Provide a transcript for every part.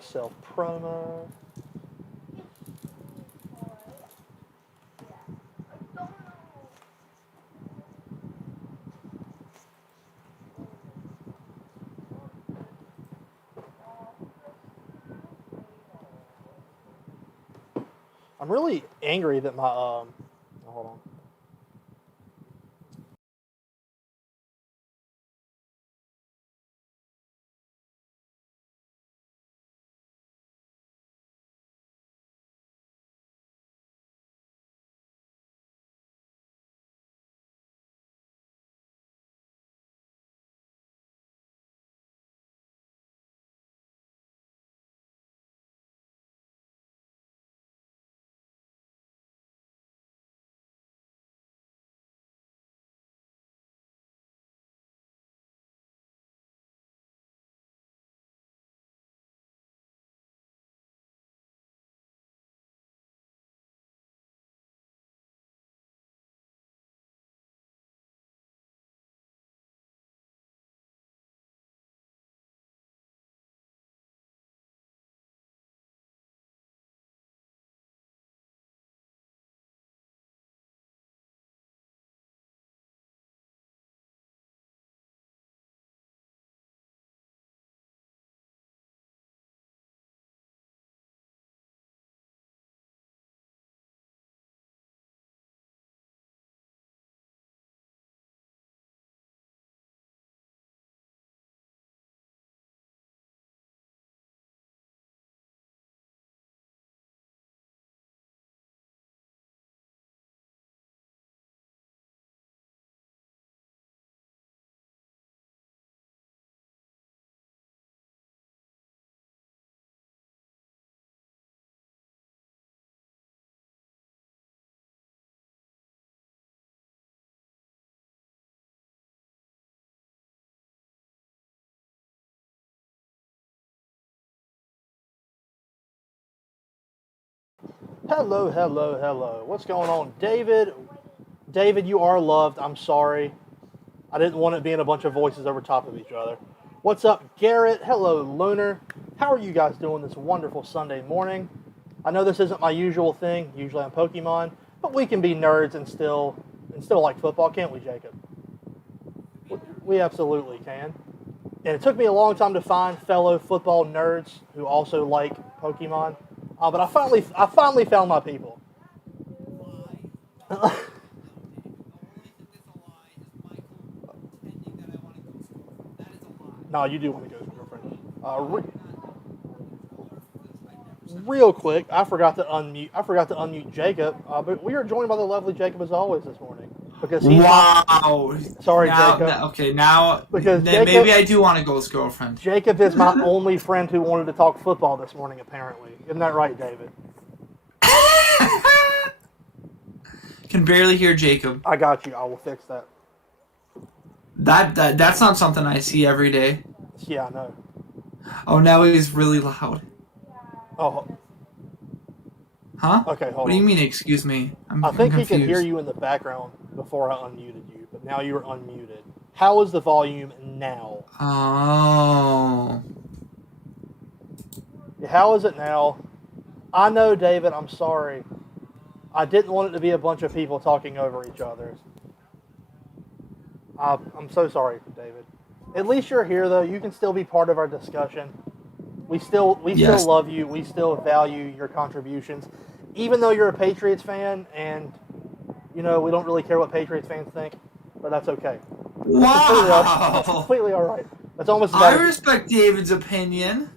myself promo. I'm really angry that my hold on. Hello, hello, hello. What's going on, David? David, you are loved. I'm sorry. I didn't want it being a bunch of voices over top of each other. What's up, Garrett? Hello, Lunar. How are you guys doing this wonderful Sunday morning? I know this isn't my usual thing. Usually I'm Pokemon, but we can be nerds and still like football, can't we, Jacob? We absolutely can. And it took me a long time to find fellow football nerds who also like Pokemon. But I finally found my people. No, you do want to go, girlfriend. Real quick, I forgot to unmute Jacob. But we are joined by the lovely Jacob as always this morning because he's sorry, Jacob. Now because maybe I do want to go with girlfriend. Jacob is my only friend who wanted to talk football this morning. Apparently, isn't that right, David? Can barely hear Jacob. I got you. I will fix that. That's not something I see every day. Yeah, I know. Oh, now he's really loud. Oh. Huh? Okay, hold on. What do you mean, excuse me? I think he could hear you in the background before I unmuted you, but now you are unmuted. How is the volume now? Oh. How is it now? I know, David, I'm sorry. I didn't want it to be a bunch of people talking over each other. I'm so sorry, David. At least you're here, though. You can still be part of our discussion. We still love you. We still value your contributions. Even though you're a Patriots fan and, we don't really care what Patriots fans think, but that's okay. Wow! That's completely all right. That's almost I respect David's opinion.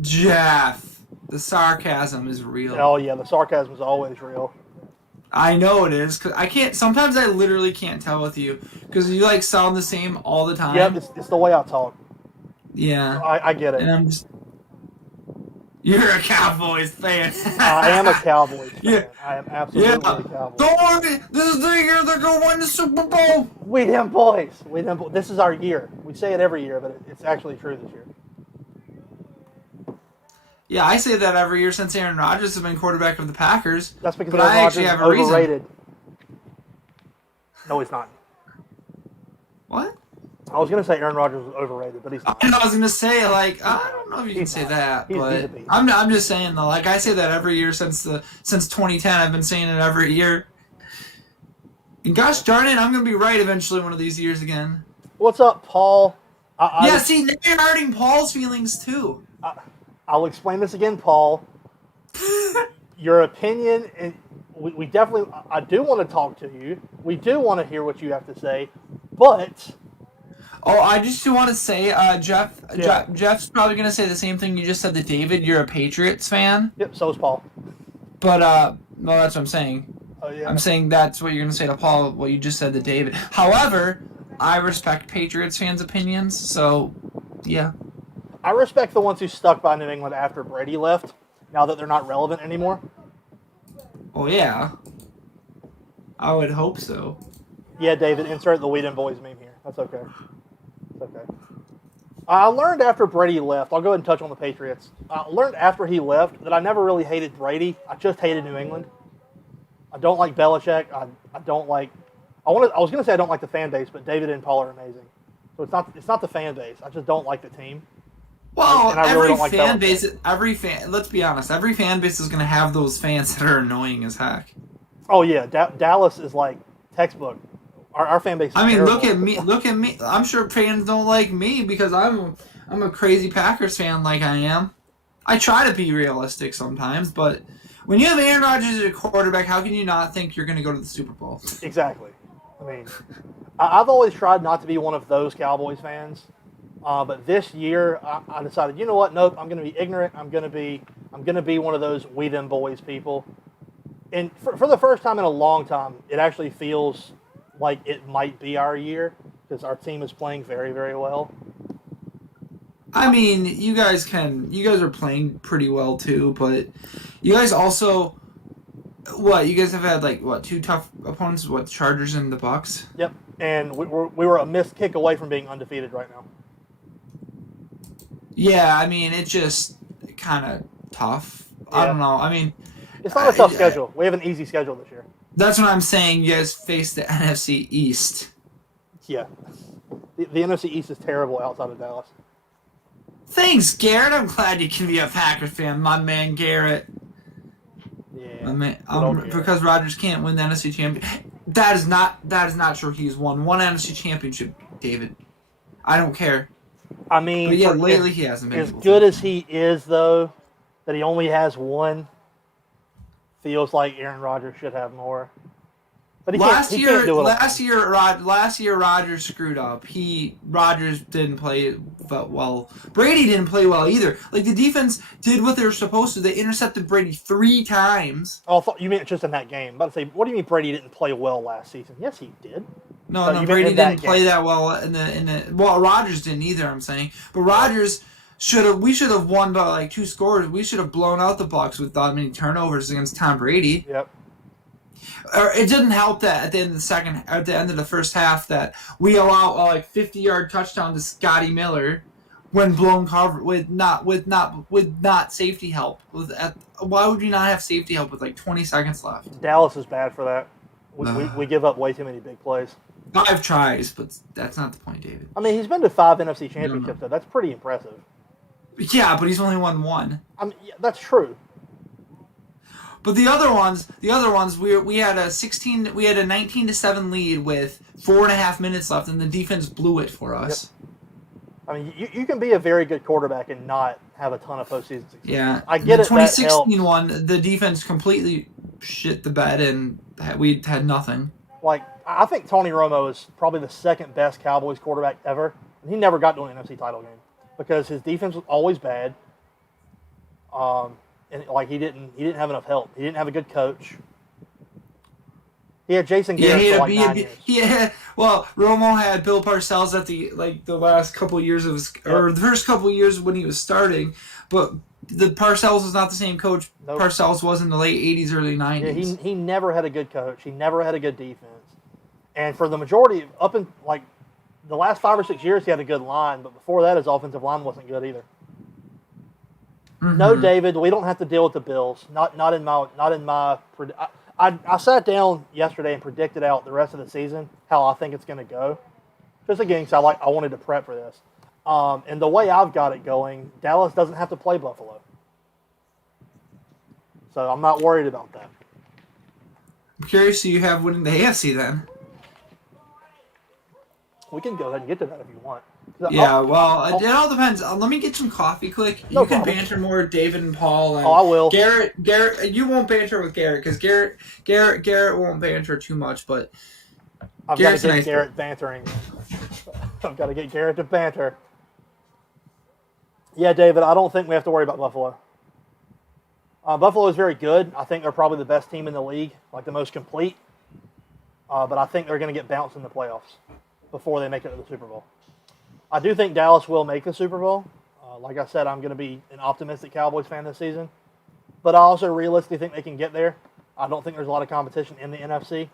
Jeff, the sarcasm is real. Oh, yeah, the sarcasm is always real. I know it is. Cause sometimes I literally can't tell with you because you sound the same all the time. Yep, it's the way I talk. Yeah. I get it. And I'm just... You're a Cowboys fan. I am a Cowboys fan. Yeah. I am absolutely a Cowboys fan. Don't worry. This is the year they're going to win the Super Bowl. We them boys. This is our year. We say it every year, but it's actually true this year. Yeah, I say that every year since Aaron Rodgers has been quarterback of the Packers. That's because Aaron Rodgers is overrated. Reason. No, he's not. What? I was going to say Aaron Rodgers was overrated, but he's not. I was going to say, like, I don't know if you can say that, but I'm just saying, though, like, I say that every year since 2010. I've been saying it every year. And gosh darn it, I'm going to be right eventually one of these years again. What's up, Paul? See, now you're hurting Paul's feelings, too. I'll explain this again, Paul. Your opinion, and we definitely, I do want to talk to you. We do want to hear what you have to say, but... Oh, I just want to say, Jeff's probably going to say the same thing you just said to David. You're a Patriots fan. Yep, so is Paul. But, no, that's what I'm saying. Oh, yeah. I'm saying that's what you're going to say to Paul, what you just said to David. However, I respect Patriots fans' opinions, so, yeah. I respect the ones who stuck by New England after Brady left, now that they're not relevant anymore. Oh, yeah. I would hope so. Yeah, David, insert the Whedon Boys meme here. That's okay. Okay. I learned after Brady left, I'll go ahead and touch on the Patriots. I learned after he left that I never really hated Brady. I just hated New England. I don't like Belichick. I don't like... I was going to say I don't like the fan base, but David and Paul are amazing. So it's not the fan base. I just don't like the team. Well, and I really don't like fan base, let's be honest, every fan base is going to have those fans that are annoying as heck. Oh, yeah. Dallas is like textbook. Our fan base is terrible. Look at me. I'm sure fans don't like me because I'm a crazy Packers fan like I am. I try to be realistic sometimes, but when you have Aaron Rodgers as your quarterback, how can you not think you're going to go to the Super Bowl? Exactly. I mean, I've always tried not to be one of those Cowboys fans, but this year I decided, you know what? Nope, I'm going to be ignorant. I'm going to be one of those we them boys people. And for the first time in a long time, it actually feels like it might be our year because our team is playing very, very well. I mean, you guys are playing pretty well too, but you guys also, you guys have had two tough opponents, Chargers and the Bucks? Yep, and we were a missed kick away from being undefeated right now. Yeah, I mean, it's just kind of tough. Yeah. I don't know. I mean, it's not a tough schedule. We have an easy schedule this year. That's what I'm saying. You guys face the NFC East. Yeah. The NFC East is terrible outside of Dallas. Thanks, Garrett. I'm glad you can be a Packers fan, my man Garrett. Yeah. Because Rodgers can't win the NFC championship. That is not true. He's won one NFC championship, David. I don't care. I mean, but yeah, lately he hasn't been as good as he is, though, that he only has one. Feels like Aaron Rodgers should have more. But he can't do it. Last year Rodgers screwed up. Rodgers didn't play well. Brady didn't play well either. Like, the defense did what they were supposed to. They intercepted Brady 3 times. Oh, I thought you meant just in that game. I'm about to say, what do you mean Brady didn't play well last season? Yes, he did. No, Brady didn't play that well in the. Well, Rodgers didn't either. I'm saying, but Rodgers. We should have won by 2 scores. We should have blown out the Bucs with that many turnovers against Tom Brady. Yep. It didn't help that at the end of the first half that we allow 50-yard touchdown to Scotty Miller when blown cover with not safety help. Why would you not have safety help with 20 seconds left? Dallas is bad for that. We give up way too many big plays. 5 tries, but that's not the point, David. I mean, he's been to 5 NFC championships, though. That's pretty impressive. Yeah, but he's only won 1. I mean, yeah, that's true. But the other ones, we had a 19-7 lead with 4.5 minutes left, and the defense blew it for us. Yep. I mean, you can be a very good quarterback and not have a ton of postseason success. Yeah, I get the it. 2016 one, the defense completely shit the bed, and we had nothing. I think Tony Romo is probably the second best Cowboys quarterback ever, and he never got to an NFC title game because his defense was always bad. And he didn't have enough help. He didn't have a good coach. He had Jason Garrett for 9 years. Yeah, well, Romo had Bill Parcells at the last couple of years of his, or the first couple of years when he was starting, but the Parcells was not the same coach. Nope. Parcells was in the late 80s, early 90s. Yeah, he never had a good coach. He never had a good defense. And for the majority, up in the last 5 or 6 years, he had a good line, but before that, his offensive line wasn't good either. Mm-hmm. No, David, we don't have to deal with the Bills. Not in my. I sat down yesterday and predicted out the rest of the season how I think it's going to go, Just again, because I wanted to prep for this. And the way I've got it going, Dallas doesn't have to play Buffalo. So I'm not worried about that. I'm curious who you have winning the AFC then. We can go ahead and get to that if you want. Yeah, well, it all depends. Let me get some coffee quick. No you can problem. banter more with David and Paul. And I will. Garrett, you won't banter with Garrett because Garrett won't banter too much, but I've got to get Garrett bantering. I've got to get Garrett to banter. Yeah, David, I don't think we have to worry about Buffalo. Buffalo is very good. I think they're probably the best team in the league, like the most complete. But I think they're going to get bounced in the playoffs before they make it to the Super Bowl. I do think Dallas will make the Super Bowl. Like I said, I'm going to be an optimistic Cowboys fan this season. But I also realistically think they can get there. I don't think there's a lot of competition in the NFC.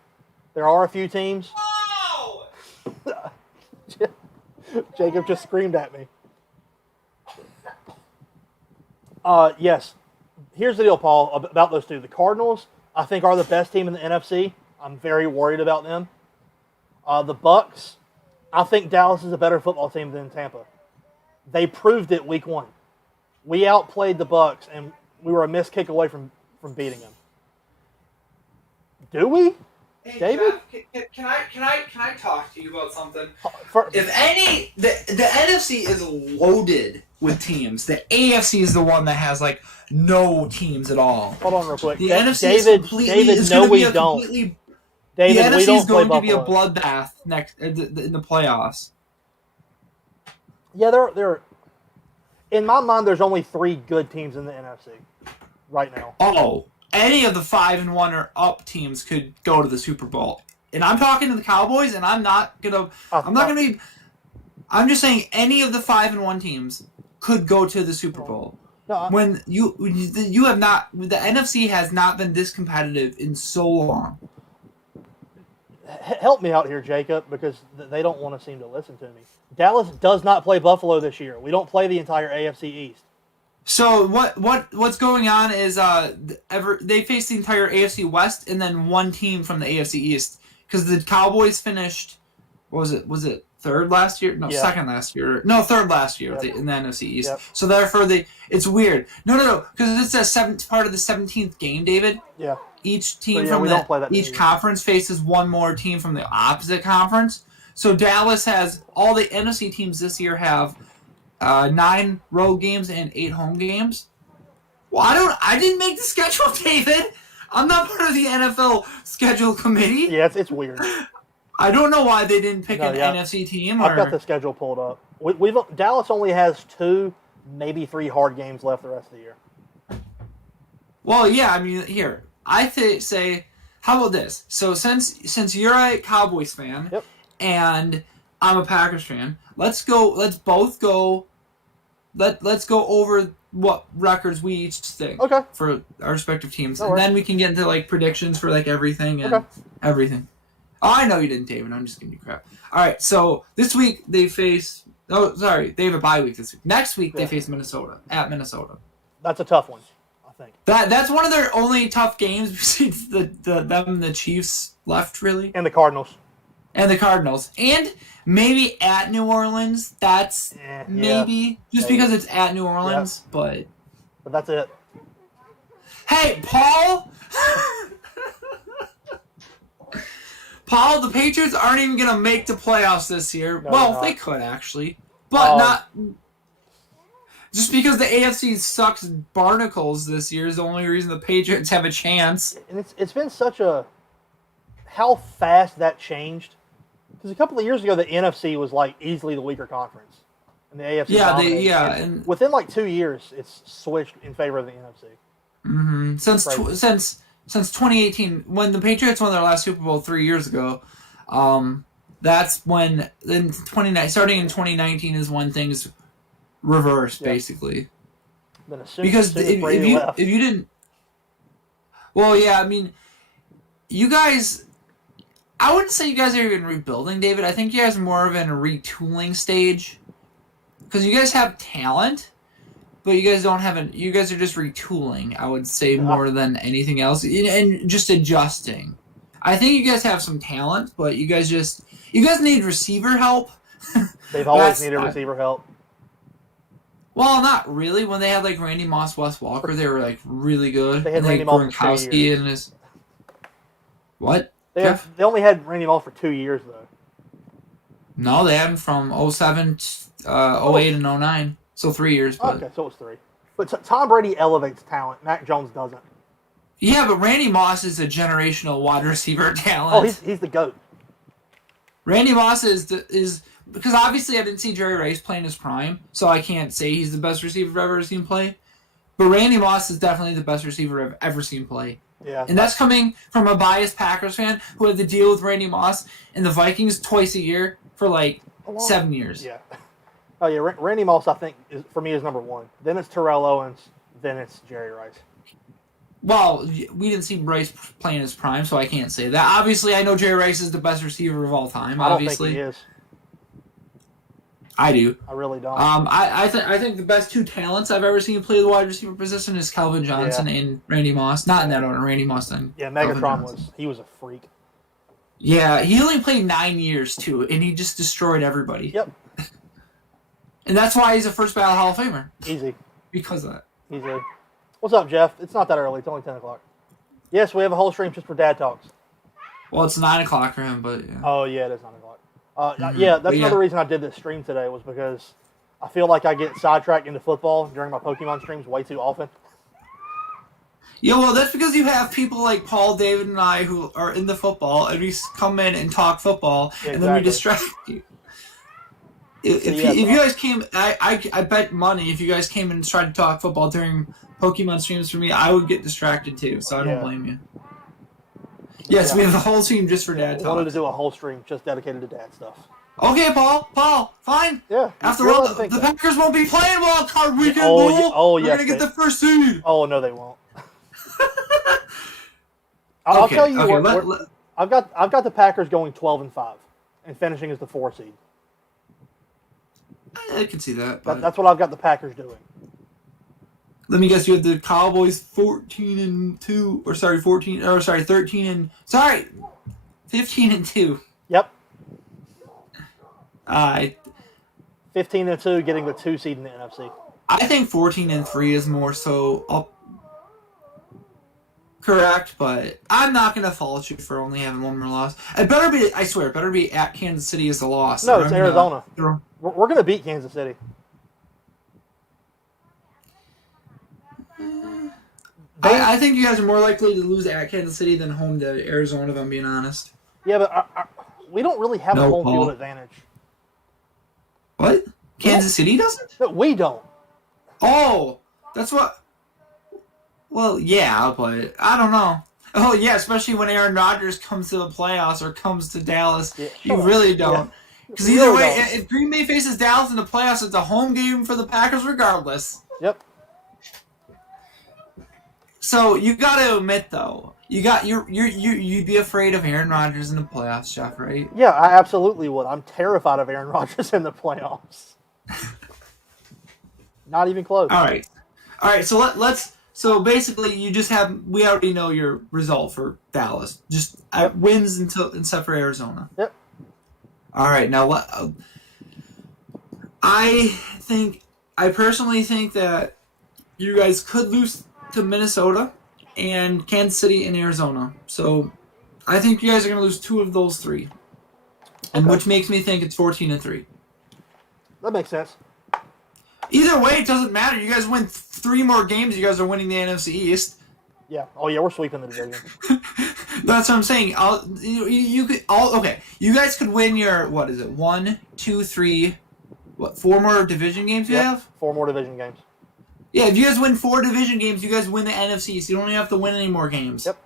There are a few teams. Oh! Jacob just screamed at me. Yes. Here's the deal, Paul, about those two. The Cardinals, I think, are the best team in the NFC. I'm very worried about them. The Bucks, I think Dallas is a better football team than Tampa. They proved it week 1. We outplayed the Bucks, and we were a missed kick away from beating them. Do we, Hey, David? Jeff, can I talk to you about something? The the NFC is loaded with teams. The AFC is the one that has like no teams at all. Hold on real quick. The NFC David, is completely. David, no, we don't. David, The we NFC don't is going to be a bloodbath next in the playoffs. Yeah, they're. In my mind, there's only 3 good teams in the NFC right now. Oh, any of the 5-1 or up teams could go to the Super Bowl, and I'm talking to the Cowboys, and I'm not gonna. I'm just saying any of the 5-1 teams could go to the Super Bowl. No, when you have not, the NFC has not been this competitive in so long. Help me out here, Jacob, because they don't want to seem to listen to me. Dallas does not play Buffalo this year. We don't play the entire AFC East. So what's going on is they face the entire AFC West and then one team from the AFC East because the Cowboys finished. What was it third last year? No, yeah. Second last year. No, third last year Yep. in the NFC East. Yep. So therefore it's weird. No, because it's a part of the 17th game, David. Yeah. Each team each conference faces one more team from the opposite conference. So Dallas has all the NFC teams this year have 9 road games and 8 home games. Well, I didn't make the schedule, David. I'm not part of the NFL schedule committee. Yeah, it's weird. I don't know why they didn't pick an NFC team. I've got the schedule pulled up. Dallas only has 2, maybe 3 hard games left the rest of the year. Well, yeah, I mean, here I say, how about this? So since you're a Cowboys fan, yep. and I'm a Packers fan, let's both go over what records we each think for our respective teams, and then we can get into like predictions for like everything and everything. Oh, I know you didn't, David. I'm just giving you crap. All right, so this week they face. Oh, sorry, they have a bye week this week. Next week they face Minnesota at Minnesota. That's a tough one, I think. That's one of their only tough games besides them and the Chiefs left, really. And the Cardinals. And maybe at New Orleans. That's maybe because it's at New Orleans, but that's it. Hey, Paul. Paul, the Patriots aren't even going to make the playoffs this year. No, well, they could actually, but not. Just because the AFC sucks barnacles this year is the only reason the Patriots have a chance. And it's been such how fast that changed. Because a couple of years ago, the NFC was like easily the weaker conference, and the AFC. And within like 2 years, it's switched in favor of the NFC. Mm-hmm. Since 2018, when the Patriots won their last Super Bowl 3 years ago, that's when starting in 2019 is when things reversed basically. Because if you didn't, well, yeah, I mean, you guys. I wouldn't say you guys are even rebuilding, David. I think you guys are more of in a retooling stage. Because you guys have talent, but you guys don't have you guys are just retooling, I would say, more than anything else. And just adjusting. I think you guys have some talent, but you guys need receiver help. They've always needed receiver help. Well, not really. When they had like Randy Moss, Wes Walker, they were like really good. They had Randy Moss for 2 years. And his what? They only had Randy Moss for 2 years though. No, they had him from 07, 08, and 09. So 3 years. But. Okay, so it was 3. But Tom Brady elevates talent. Mac Jones doesn't. Yeah, but Randy Moss is a generational wide receiver talent. Oh, he's the GOAT. Randy Moss is because obviously I didn't see Jerry Rice play in his prime, so I can't say he's the best receiver I've ever seen play. But Randy Moss is definitely the best receiver I've ever seen play. Yeah. And that's coming from a biased Packers fan who had to deal with Randy Moss and the Vikings twice a year for like 7 years. Yeah. Oh yeah, Randy Moss I think for me is number 1. Then it's Terrell Owens. Then it's Jerry Rice. Well, we didn't see Rice play in his prime, so I can't say that. Obviously, I know Jerry Rice is the best receiver of all time. Obviously, I don't think he is. I do. I really don't. I think the best 2 talents I've ever seen play the wide receiver position is Calvin Johnson and Randy Moss. Not in that order. Randy Moss and Megatron he was a freak. Yeah, he only played 9 years too, and he just destroyed everybody. Yep. And that's why he's a first ballot Hall of Famer. Easy. Because of that. Easy. What's up, Jeff? It's not that early. It's only 10 o'clock. Yes, we have a whole stream just for dad talks. Well, it's 9 o'clock for him, but yeah. Oh, yeah, it is 9 o'clock. Yeah, that's another reason I did this stream today was because I feel like I get sidetracked into football during my Pokemon streams way too often. Yeah, well, that's because you have people like Paul, David, and I who are into football, and we come in and talk football, and then we distract you. If you guys came, I bet money if you guys came and tried to talk football during Pokemon streams for me, I would get distracted too, so I don't blame you. Yes, we have a whole team just for dad talk. I wanted to do a whole stream just dedicated to dad stuff. Okay, Paul, fine. Yeah. After all, the Packers won't be playing Wild Card Weekend, We're going to get the first seed. Oh, no, they won't. I'll tell you what. I've got the Packers going 12-5 and finishing as the 4 seed. I can see that. That's what I've got the Packers doing. Let me guess. You have the Cowboys 13-2, or sorry, 15-2. Yep. 15-2, getting the 2 seed in the NFC. I think 14-3 is more so up. Correct, but I'm not going to fault you for only having 1 more loss. It better be, I swear, it better be at Kansas City as a loss. No, it's Arizona. We're going to beat Kansas City. I think you guys are more likely to lose at Kansas City than home to Arizona, if I'm being honest. Yeah, but we don't really have a home field advantage. What? Kansas City doesn't? No, we don't. Oh, that's what... Well, yeah, but I don't know. Oh, yeah, especially when Aaron Rodgers comes to the playoffs or comes to Dallas. Yeah, you really don't. Because either way, if Green Bay faces Dallas in the playoffs, it's a home game for the Packers regardless. Yep. So you got to admit, though, you'd be afraid of Aaron Rodgers in the playoffs, Jeff, right? Yeah, I absolutely would. I'm terrified of Aaron Rodgers in the playoffs. Not even close. All right. So let's. So basically, we already know your result for Dallas. Just wins except for Arizona. Yep. All right. Now, I personally think that you guys could lose to Minnesota and Kansas City and Arizona. So I think you guys are going to lose 2 of those 3. And which makes me think it's 14-3. That makes sense. Either way, it doesn't matter. You guys win 3 more games, you guys are winning the NFC East. Yeah. Oh, yeah, we're sweeping the division. That's what I'm saying. You guys could win your, 1, 2, 3, 4 more division games you have? 4 more division games. Yeah, if you guys win 4 division games, you guys win the NFC, so you don't even have to win any more games. Yep.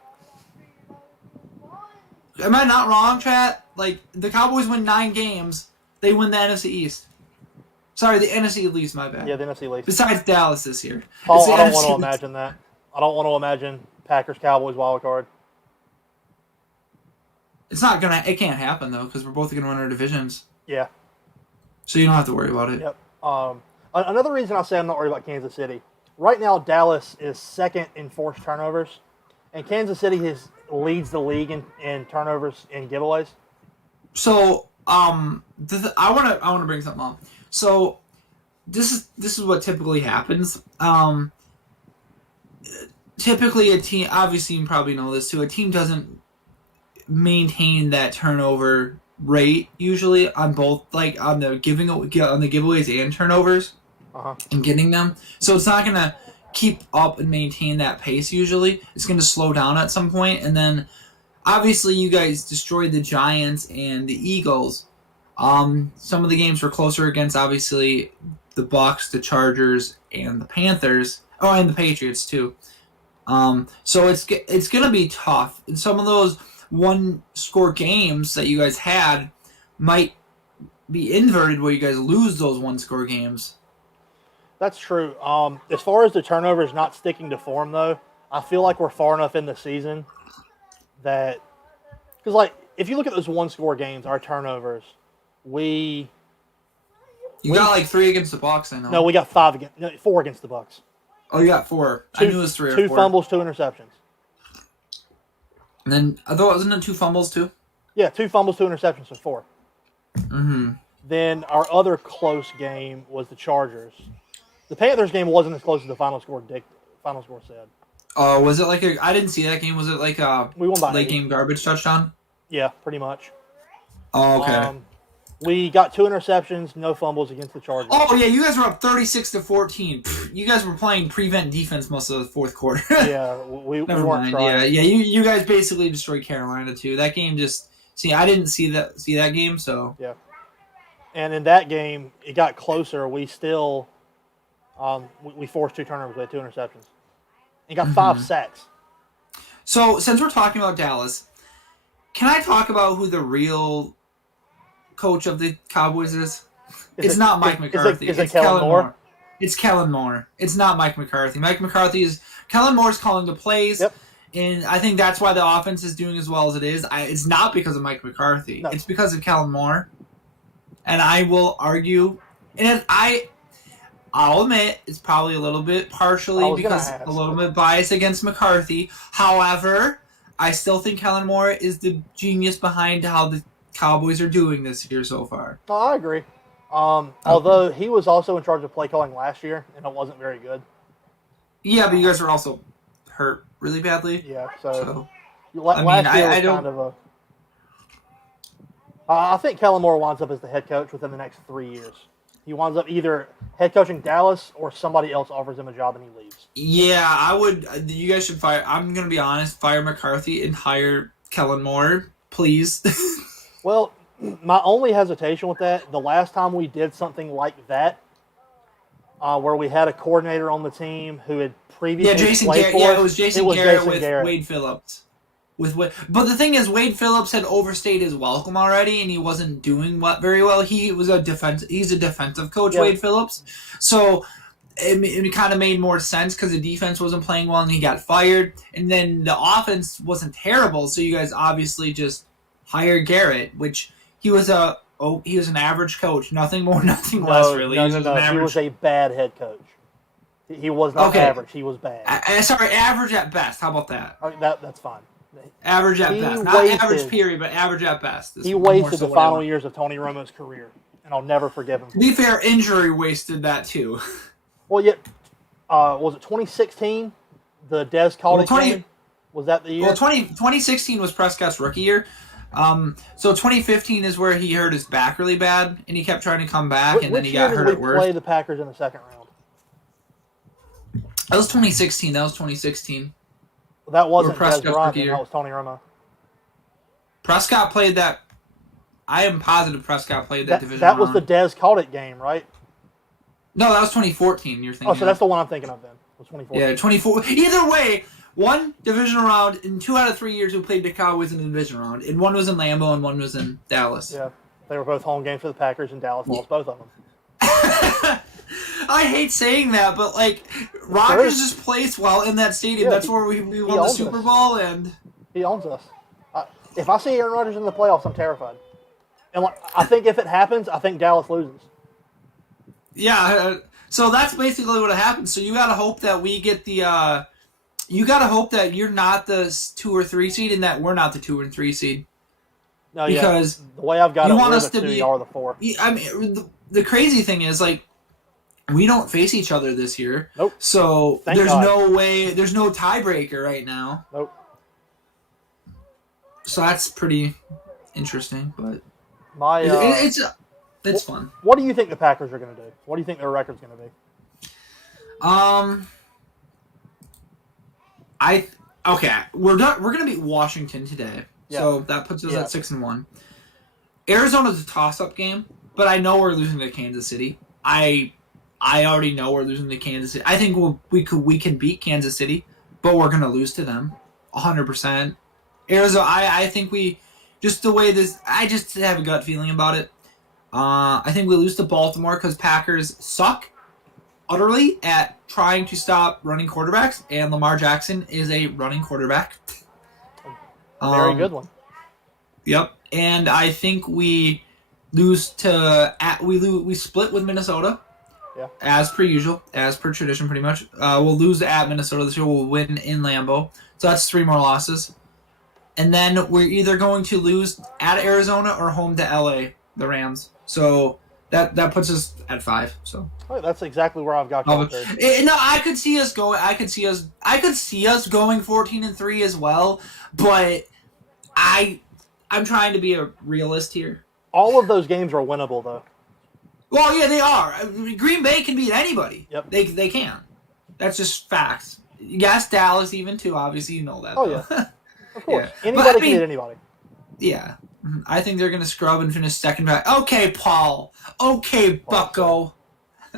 Am I not wrong, chat? Like, the Cowboys win 9 games, they win the NFC East. Sorry, the NFC least, my bad. Yeah, the NFC least. Besides Dallas this year. Oh, I don't want to imagine that. I don't want to imagine Packers-Cowboys wild card. It can't happen, though, because we're both going to win our divisions. Yeah. So you don't have to worry about it. Yep. Another reason I say I'm not worried about Kansas City. Right now, Dallas is 2nd in forced turnovers, and Kansas City leads the league in turnovers and giveaways. So I want to bring something up. So this is what typically happens. Typically a team, obviously you probably know this too, a team doesn't maintain that turnover rate usually on both, like on the giveaways and turnovers, and getting them. So it's not gonna keep up and maintain that pace usually. It's gonna slow down at some point, and then obviously you guys destroyed the Giants and the Eagles. Some of the games were closer against obviously the Bucs, the Chargers, and the Panthers. Oh, and the Patriots too. So it's gonna be tough. And some of those one-score games that you guys had might be inverted, where you guys lose those one-score games. That's true. As far as the turnovers not sticking to form, though, I feel like we're far enough in the season that, because like if you look at those one-score games, our turnovers, we got like 3 against the Bucs. I know. No, we got 4 against the Bucs. Oh, you got 4. I knew it was 3 or 4. 2 fumbles, 2 interceptions. And then I thought, wasn't it 2 fumbles too? Yeah, 2 fumbles, 2 interceptions, so 4. Mm-hmm. Then our other close game was the Chargers. The Panthers game wasn't as close as the final score said. Oh, was it like I didn't see that game. Was it like a we won by late game garbage touchdown? Yeah, pretty much. Oh, okay. We got 2 interceptions, no fumbles against the Chargers. Oh yeah, you guys were up 36-14. You guys were playing prevent defense most of the fourth quarter. Yeah, we weren't trying. Yeah. You guys basically destroyed Carolina too. That game just I didn't see that game, so yeah. And in that game, it got closer. We still we forced 2 turnovers. We had 2 interceptions. And got 5 sacks. So since we're talking about Dallas, can I talk about who the real coach of the Cowboys is? It's not Mike McCarthy. Is it Kellen Moore? It's Kellen Moore. It's not Mike McCarthy. Kellen Moore's calling the plays, yep. And I think that's why the offense is doing as well as it is. It's not because of Mike McCarthy. No. It's because of Kellen Moore. And I will argue, and I'll admit it's probably a little bit partially because a little bit biased against McCarthy. However, I still think Kellen Moore is the genius behind how the Cowboys are doing this year so far. Oh, I agree. Although he was also in charge of play calling last year, and it wasn't very good. Yeah, but you guys were also hurt really badly. Yeah, so last year was kind of a... I think Kellen Moore winds up as the head coach within the next 3 years. He winds up either head coaching Dallas or somebody else offers him a job and he leaves. Yeah, I would. You guys should fire. I'm going to be honest. Fire McCarthy and hire Kellen Moore, please. Well, my only hesitation with that, the last time we did something like that, where we had a coordinator on the team who had previously played for us. It was Jason Garrett with Wade Phillips. But the thing is, Wade Phillips had overstayed his welcome already, and he wasn't doing very well. He's a defensive coach, yeah. Wade Phillips. So it kind of made more sense because the defense wasn't playing well, and he got fired. And then the offense wasn't terrible, so you guys obviously just hired Garrett, which he was an average coach, nothing more, nothing less, really. No. He was a bad head coach. He was not average. He was bad. Sorry, average at best. How about that? That's fine. Average at best. Not average period, but average at best. He wasted the final years of Tony Romo's career, and I'll never forgive him. To be fair, injury wasted that too. Well, was it 2016? The Dez called it game? Was that the year? Well, 2016 was Prescott's rookie year. So 2015 is where he hurt his back really bad, and he kept trying to come back, and then he got hurt at worst. Which year did we play the Packers in the second round? That was 2016. That wasn't Prescott's rookie year. That was Tony Romo. Prescott played that. I am positive Prescott played that division. That was the Dez called it game, right? No, that was 2014. You're thinking. Oh, so that's the one I'm thinking of then. It was 2014. Yeah, 2014. Either way, one divisional round in 2 out of 3 years we played the Cowboys in the division round, and one was in Lambeau and one was in Dallas. Yeah, they were both home games for the Packers, and Dallas lost both of them. I hate saying that, but Rodgers just plays well in that stadium. That's where we won the Super Bowl, and he owns us. If I see Aaron Rodgers in the playoffs, I'm terrified. And I think if it happens, I think Dallas loses. Yeah, so that's basically what happens. So you got to hope that we get the. You got to hope that you're not the 2 or 3 seed, and that we're not the 2 and 3 seed. No, because the way I've got you it, want we're us the to 2, be. y'all are the 4. I mean, the crazy thing is like we don't face each other this year. Nope. So Thank there's God. no way. There's no tiebreaker right now. Nope. So that's pretty interesting, but My it's fun. What do you think the Packers are going to do? What do you think their record's going to be? We're going to beat Washington today, so that puts us at 6-1. Arizona's a toss-up game, but I know we're losing to Kansas City. I already know we're losing to Kansas City. I think we can beat Kansas City, but we're going to lose to them 100%. Arizona, I think we just the way this. I just have a gut feeling about it. I think we lose to Baltimore because Packers suck utterly at trying to stop running quarterbacks, and Lamar Jackson is a running quarterback. Very good one. Yep, and I think we lose to we split with Minnesota. Yeah. As per usual, as per tradition, pretty much. We'll lose at Minnesota this year. We'll win in Lambeau, so that's 3 more losses. And then we're either going to lose at Arizona or home to LA, the Rams. So that puts us at 5. So that's exactly where I've got you. No, I could see us going. I could see us going 14-3 as well. But I'm trying to be a realist here. All of those games are winnable, though. Well, yeah, they are. I mean, Green Bay can beat anybody. Yep. They can. That's just facts. Yes, Dallas even too. Obviously, you know that. Oh though. yeah. Of course. Yeah. Anybody can beat anybody. Yeah. I think they're going to scrub and finish second back. Okay, Paul. Okay, Bucko.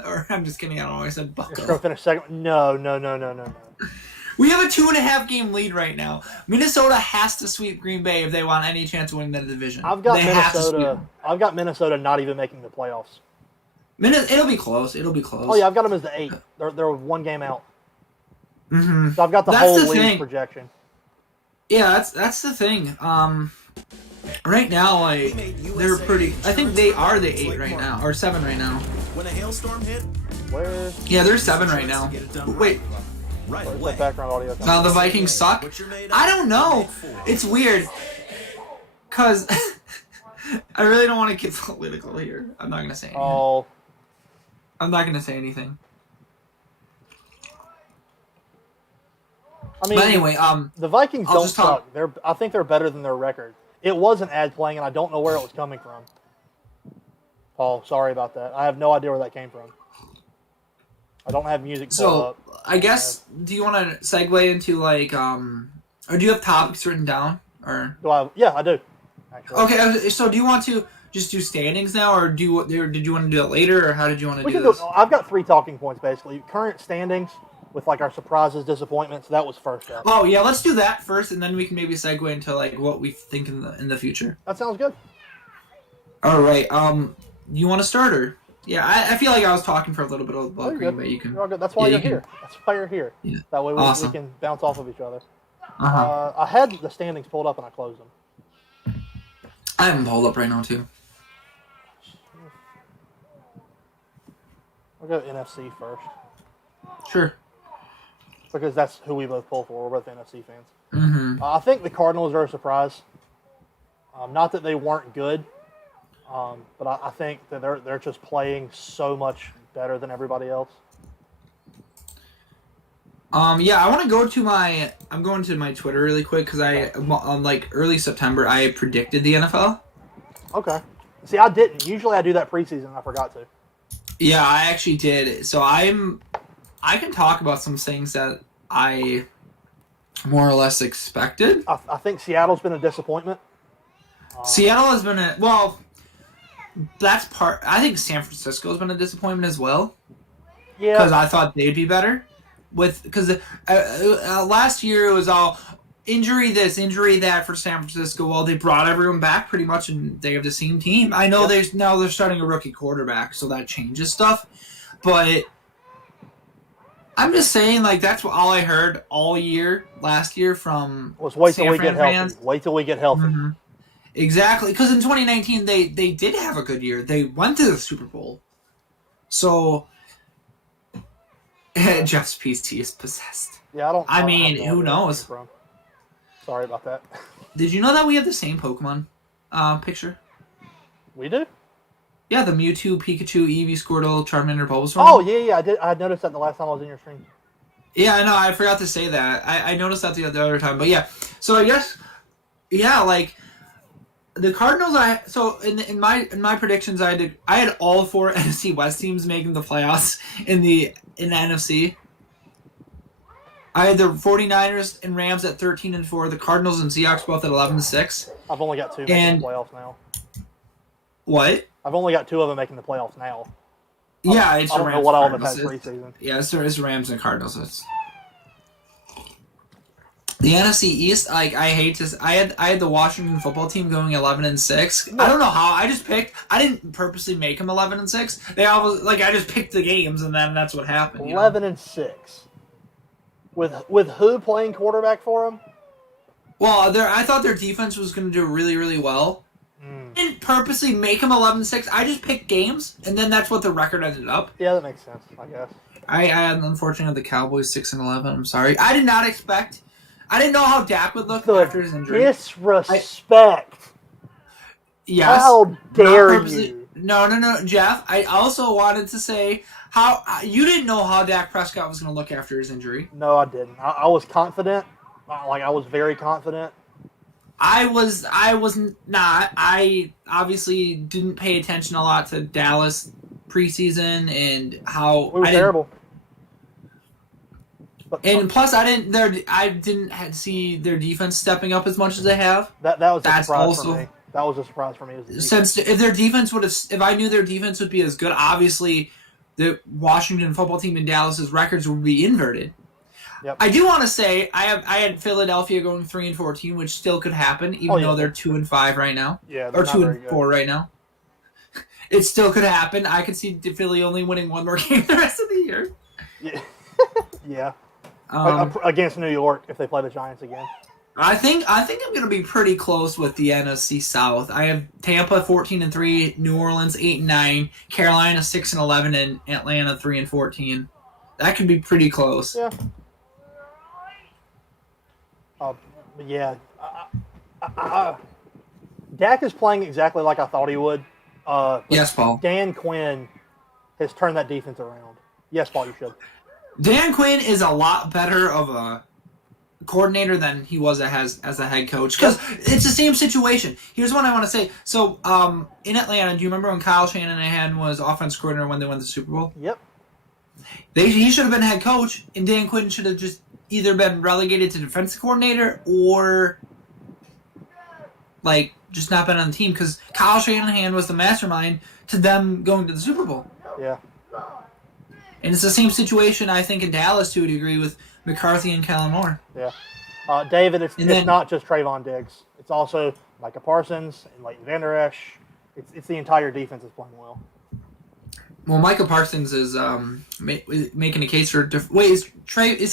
Or I'm just kidding. I don't know why I said Bucko. Scrub finish second. No. We have a 2.5 game lead right now. Minnesota has to sweep Green Bay if they want any chance of winning the division. I've got Minnesota not even making the playoffs. It'll be close. Oh yeah, I've got them as the 8. They're 1 game out. Mm-hmm. So I've got the whole league projection. Yeah, that's the thing. Right now, like they're pretty. I think they are the 8 right now, or 7 right now. When a hailstorm hit, where? Yeah, they're 7 right now. Wait. Where's that background audio? Now the Vikings suck. I don't know. It's weird, cause I really don't want to get political here. I'm not gonna say anything. Oh. I'm not gonna say anything. I mean, but anyway, the Vikings don't suck. I think they're better than their record. It was an ad playing, and I don't know where it was coming from. Paul, sorry about that. I have no idea where that came from. I don't have music pulled up. So, I guess, do you want to segue into, like, or do you have topics written down? Or Yeah, I do. Actually. Okay, so do you want to just do standings now, or did you want to do it later, or how did you want to do this? I've got 3 talking points, basically. Current standings, with, like, our surprises, disappointments. That was first up. Oh, yeah, let's do that first, and then we can maybe segue into, like, what we think in the future. That sounds good. All right, you want to start, or? Yeah, I feel like I was talking for a little bit about Green Bay. You can. You're all good. That's why you're here. That's why you're here. Yeah. That way we can bounce off of each other. I had the standings pulled up and I closed them. I have them pulled up right now too. We'll go NFC first. Sure. Because that's who we both pull for. We're both NFC fans. Mm-hmm. I think the Cardinals are a surprise. Not that they weren't good. But I think that they're just playing so much better than everybody else. Yeah, I want to go to I'm going to my Twitter really quick because on like early September I predicted the NFL. Okay. See, I didn't. Usually I do that preseason. I forgot to. Yeah, I actually did. So I can talk about some things that I more or less expected. I think Seattle's been a disappointment. Seattle has been that's part. I think San Francisco has been a disappointment as well. Yeah. Because I thought they'd be better. Because last year it was all injury this, injury that for San Francisco. Well, they brought everyone back pretty much, and they have the same team. I know they're starting a rookie quarterback, so that changes stuff. But I'm just saying, like that's all I heard all year last year from wait till we get healthy. Wait till we get healthy. Mm-hmm. Exactly, because in 2019 they did have a good year. They went to the Super Bowl. So Jeff's PC is possessed. Yeah, I mean, who knows? Sorry about that. Did you know that we have the same Pokemon? picture. We do? Yeah, the Mewtwo, Pikachu, Eevee, Squirtle, Charmander, Bulbasaur. Oh, yeah, I did. I noticed that the last time I was in your stream. Yeah, I know. I forgot to say that. I noticed that the other time. But yeah, so I guess, yeah, like the Cardinals. So in my predictions, I had all 4 NFC West teams making the playoffs in the NFC. I had the 49ers and Rams at 13-4, the Cardinals and Seahawks both at 11-6. I've only got 2 making the playoffs now. What? I've only got 2 of them making the playoffs now. Yeah, it's I don't know what all of them had preseason. Yeah, it's Rams and Cardinals. The NFC East, like I had the Washington football team going 11-6. No. I don't know how. I didn't purposely make them 11-6. They always I just picked the games and then that's what happened. 11-6. With who playing quarterback for them? Well, I thought their defense was going to do really, really well. I didn't purposely make them 11-6. I just picked games, and then that's what the record ended up. Yeah, that makes sense, I guess. I unfortunately had the Cowboys 6-11. I'm sorry. I did not expect. I didn't know how Dak would look after his injury. Disrespect. Yes. How dare you? No, Jeff. I also wanted to say how you didn't know how Dak Prescott was going to look after his injury. No, I didn't. I was confident. I was very confident. I was not. I obviously didn't pay attention a lot to Dallas preseason and how we were terrible. And plus, I didn't see their defense stepping up as much as they have. That was a surprise for me. That was a surprise for me. Since if I knew their defense would be as good, obviously the Washington football team and Dallas's records would be inverted. Yep. I do want to say I had Philadelphia going 3-14, which still could happen, even though they're 2-5 right now. Yeah, or 2-4 right now. It still could happen. I could see Philly only winning 1 more game the rest of the year. Yeah. Yeah. Against New York, if they play the Giants again. I think I'm going to be pretty close with the NFC South. I have Tampa 14-3, New Orleans 8-9, Carolina 6-11, and Atlanta 3-14. That could be pretty close. Yeah. Yeah. Dak is playing exactly like I thought he would. Yes, Paul. Dan Quinn has turned that defense around. Yes, Paul, you should. Dan Quinn is a lot better of a coordinator than he was as a head coach because it's the same situation. Here's what I want to say. So, in Atlanta, do you remember when Kyle Shanahan was offense coordinator when they won the Super Bowl? Yep. He should have been head coach, and Dan Quinn should have just either been relegated to defensive coordinator or just not been on the team because Kyle Shanahan was the mastermind to them going to the Super Bowl. Yeah. And it's the same situation, I think, in Dallas to a degree with McCarthy and Kellen Moore. Yeah. David, it's not just Trayvon Diggs. It's also Micah Parsons and Leighton Vander Esch. It's the entire defense is playing well. Well, Micah Parsons is making a case for... Wait, is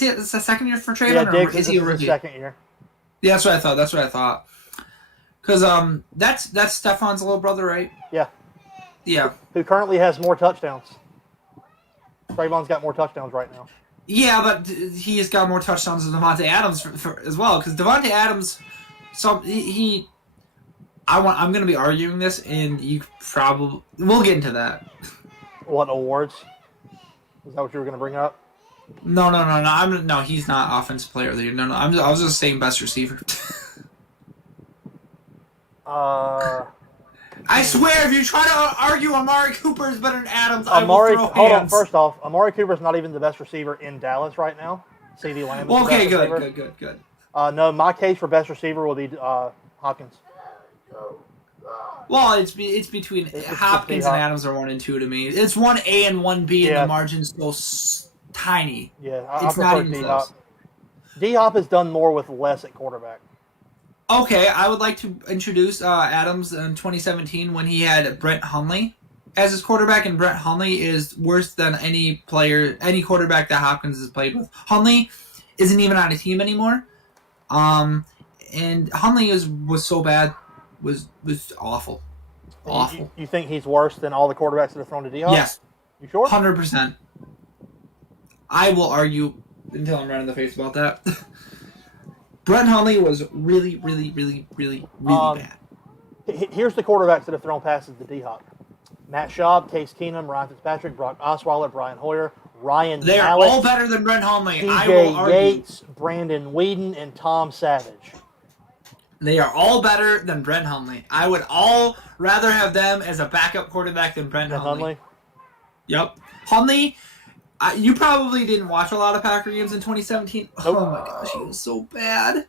it the second year for Trayvon? Yeah, Diggs or is he a rookie? Second year. Yeah, that's what I thought. Because that's Stefan's little brother, right? Yeah. Yeah. Who currently has more touchdowns. Trayvon's got more touchdowns right now. Yeah, but he's got more touchdowns than Davante Adams as well. Because Davante Adams, I'm going to be arguing this, and we'll get into that. What awards? Is that what you were going to bring up? No. No, he's not offensive player of the year. No. I was just saying best receiver. I swear, if you try to argue Amari Cooper is better than Adams, I will throw hands. Hold on, first off, Amari Cooper's not even the best receiver in Dallas right now. CeeDee Lamb is the best receiver. Good. No, my case for best receiver will be Hopkins. Well, it's between Hopkins and Adams are 1 and 2 to me. It's 1A and 1B, and the margin's so tiny. Yeah, I prefer D-Hop. D-Hop has done more with less at quarterback. Okay, I would like to introduce Adams in 2017 when he had Brett Hundley as his quarterback, and Brett Hundley is worse than any quarterback that Hopkins has played with. Hundley isn't even on a team anymore, and Hundley was so bad, was awful. Awful. You think he's worse than all the quarterbacks that are thrown to D-Hop? Yes. You sure? 100%. I will argue until I'm red in the face about that. Brett Hundley was really, really, really, really, really bad. Here's the quarterbacks that have thrown passes to D-Hop. Matt Schaub, Case Keenum, Ryan Fitzpatrick, Brock Osweiler, Brian Hoyer, Ryan They are Mallett, all better than Brent Hundley. I will TJ argue. Yates, Brandon Whedon, and Tom Savage. They are all better than Brent Hundley. I would all rather have them as a backup quarterback than Brent Hundley. Yep. Hundley, you probably didn't watch a lot of Packer games in 2017. Nope. Oh my gosh, he was so bad.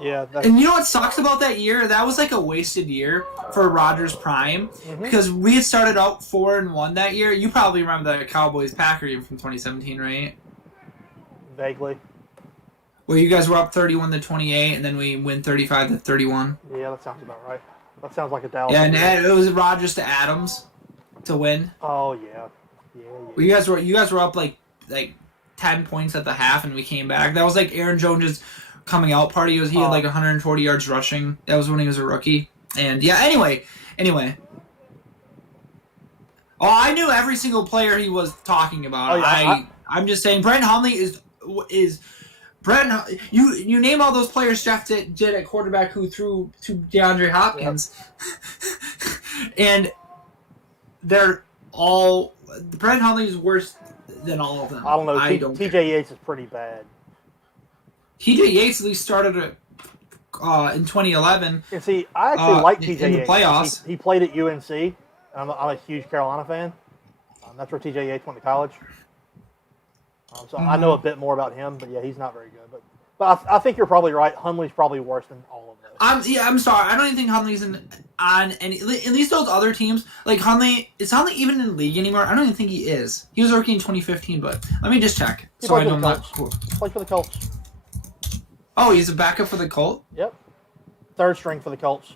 Yeah. And you know what sucks about that year? That was like a wasted year for Rodgers' prime because we had started out 4-1 that year. You probably remember that Cowboys-Packer game from 2017, right? Vaguely. Where you guys were up 31-28, and then we win 35-31. Yeah, that sounds about right. That sounds like a Dallas. Yeah, and it was Rodgers to Adams to win. Oh yeah. Well, you guys were up like 10 points at the half, and we came back. That was like Aaron Jones' coming out party. He had like 140 yards rushing. That was when he was a rookie. And yeah, anyway. Oh, I knew every single player he was talking about. Oh, yeah, I'm just saying, Brent Hundley is Brent. You name all those players Jeff did at quarterback who threw to DeAndre Hopkins, and they're all Brent Hundley is worse than all of them. I don't know. TJ Yates is pretty bad. TJ Yates at least started in 2011. And see, I actually like TJ Yates. In the playoffs. He played at UNC. I'm a huge Carolina fan. That's where TJ Yates went to college. So I know a bit more about him, but yeah, he's not very good. But I think you're probably right. Hundley's probably worse than all of those. I'm sorry. I don't even think Hundley's on any. At least those other teams, like Hundley. Is Hundley even in the league anymore? I don't even think he is. He was a rookie in 2015, but let me just check. He So I played know for the not. Colts. Played for the Colts. Oh, he's a backup for the Colts? Yep. Third string for the Colts.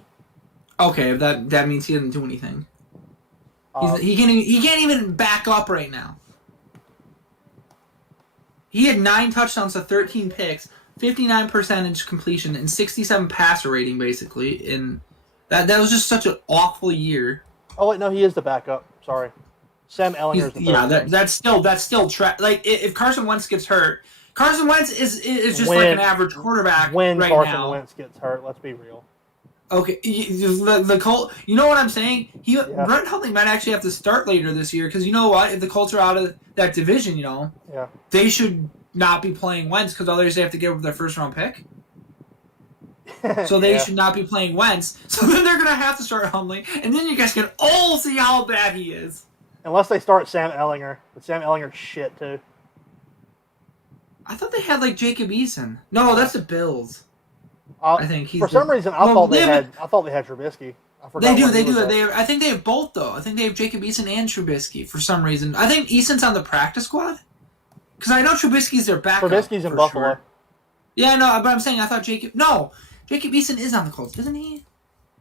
Okay, that means he didn't do anything. He can't even back up right now. He had 9 touchdowns to 13 picks, 59% completion, and 67 passer rating basically. And that was just such an awful year. Oh wait, no, he is the backup. Sorry, Sam Ellinger's the third. That's still like if Carson Wentz gets hurt. Carson Wentz is just like an average quarterback when right Carson now. Wentz gets hurt, let's be real. Okay, the Colts. You know what I'm saying? Brent Hundley might actually have to start later this year because you know what? If the Colts are out of that division, they should not be playing Wentz because otherwise they have to give up their first round pick. So they should not be playing Wentz. So then they're gonna have to start Hundley, and then you guys can all see how bad he is. Unless they start Sam Ellinger, but Sam Ellinger's shit too. I thought they had like Jacob Eason. No, that's the Bills. I think he's for some reason I thought they had Trubisky. They do. I think they have both though. I think they have Jacob Eason and Trubisky for some reason. I think Eason's on the practice squad because I know Trubisky's their backup. Trubisky's in Buffalo. Sure. Yeah, no, but I'm saying I thought Jacob Eason is on the Colts, isn't he?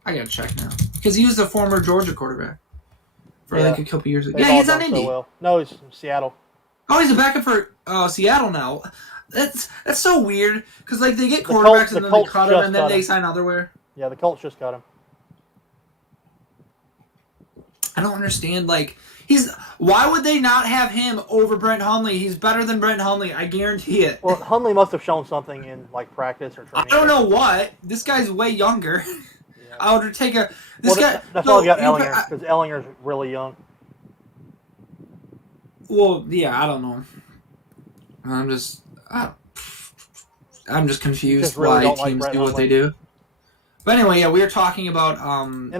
I gotta check now because he was the former Georgia quarterback for like a couple years ago. Yeah, he's on Indy. So well. No, he's from Seattle. Oh, he's a backup for Seattle now. That's so weird because like they get quarterbacks and then they cut him and then they sign otherwhere. Yeah, the Colts just cut him. I don't understand. Like why would they not have him over Brent Hundley? He's better than Brent Hundley. I guarantee it. Well, Hundley must have shown something in like practice or training. I don't know what. This guy's way younger. Yeah. I would take a. That's all you got Ellinger because Ellinger's really young. Well, yeah, I don't know. I'm just confused really why teams do what they do. But anyway, yeah, we were talking about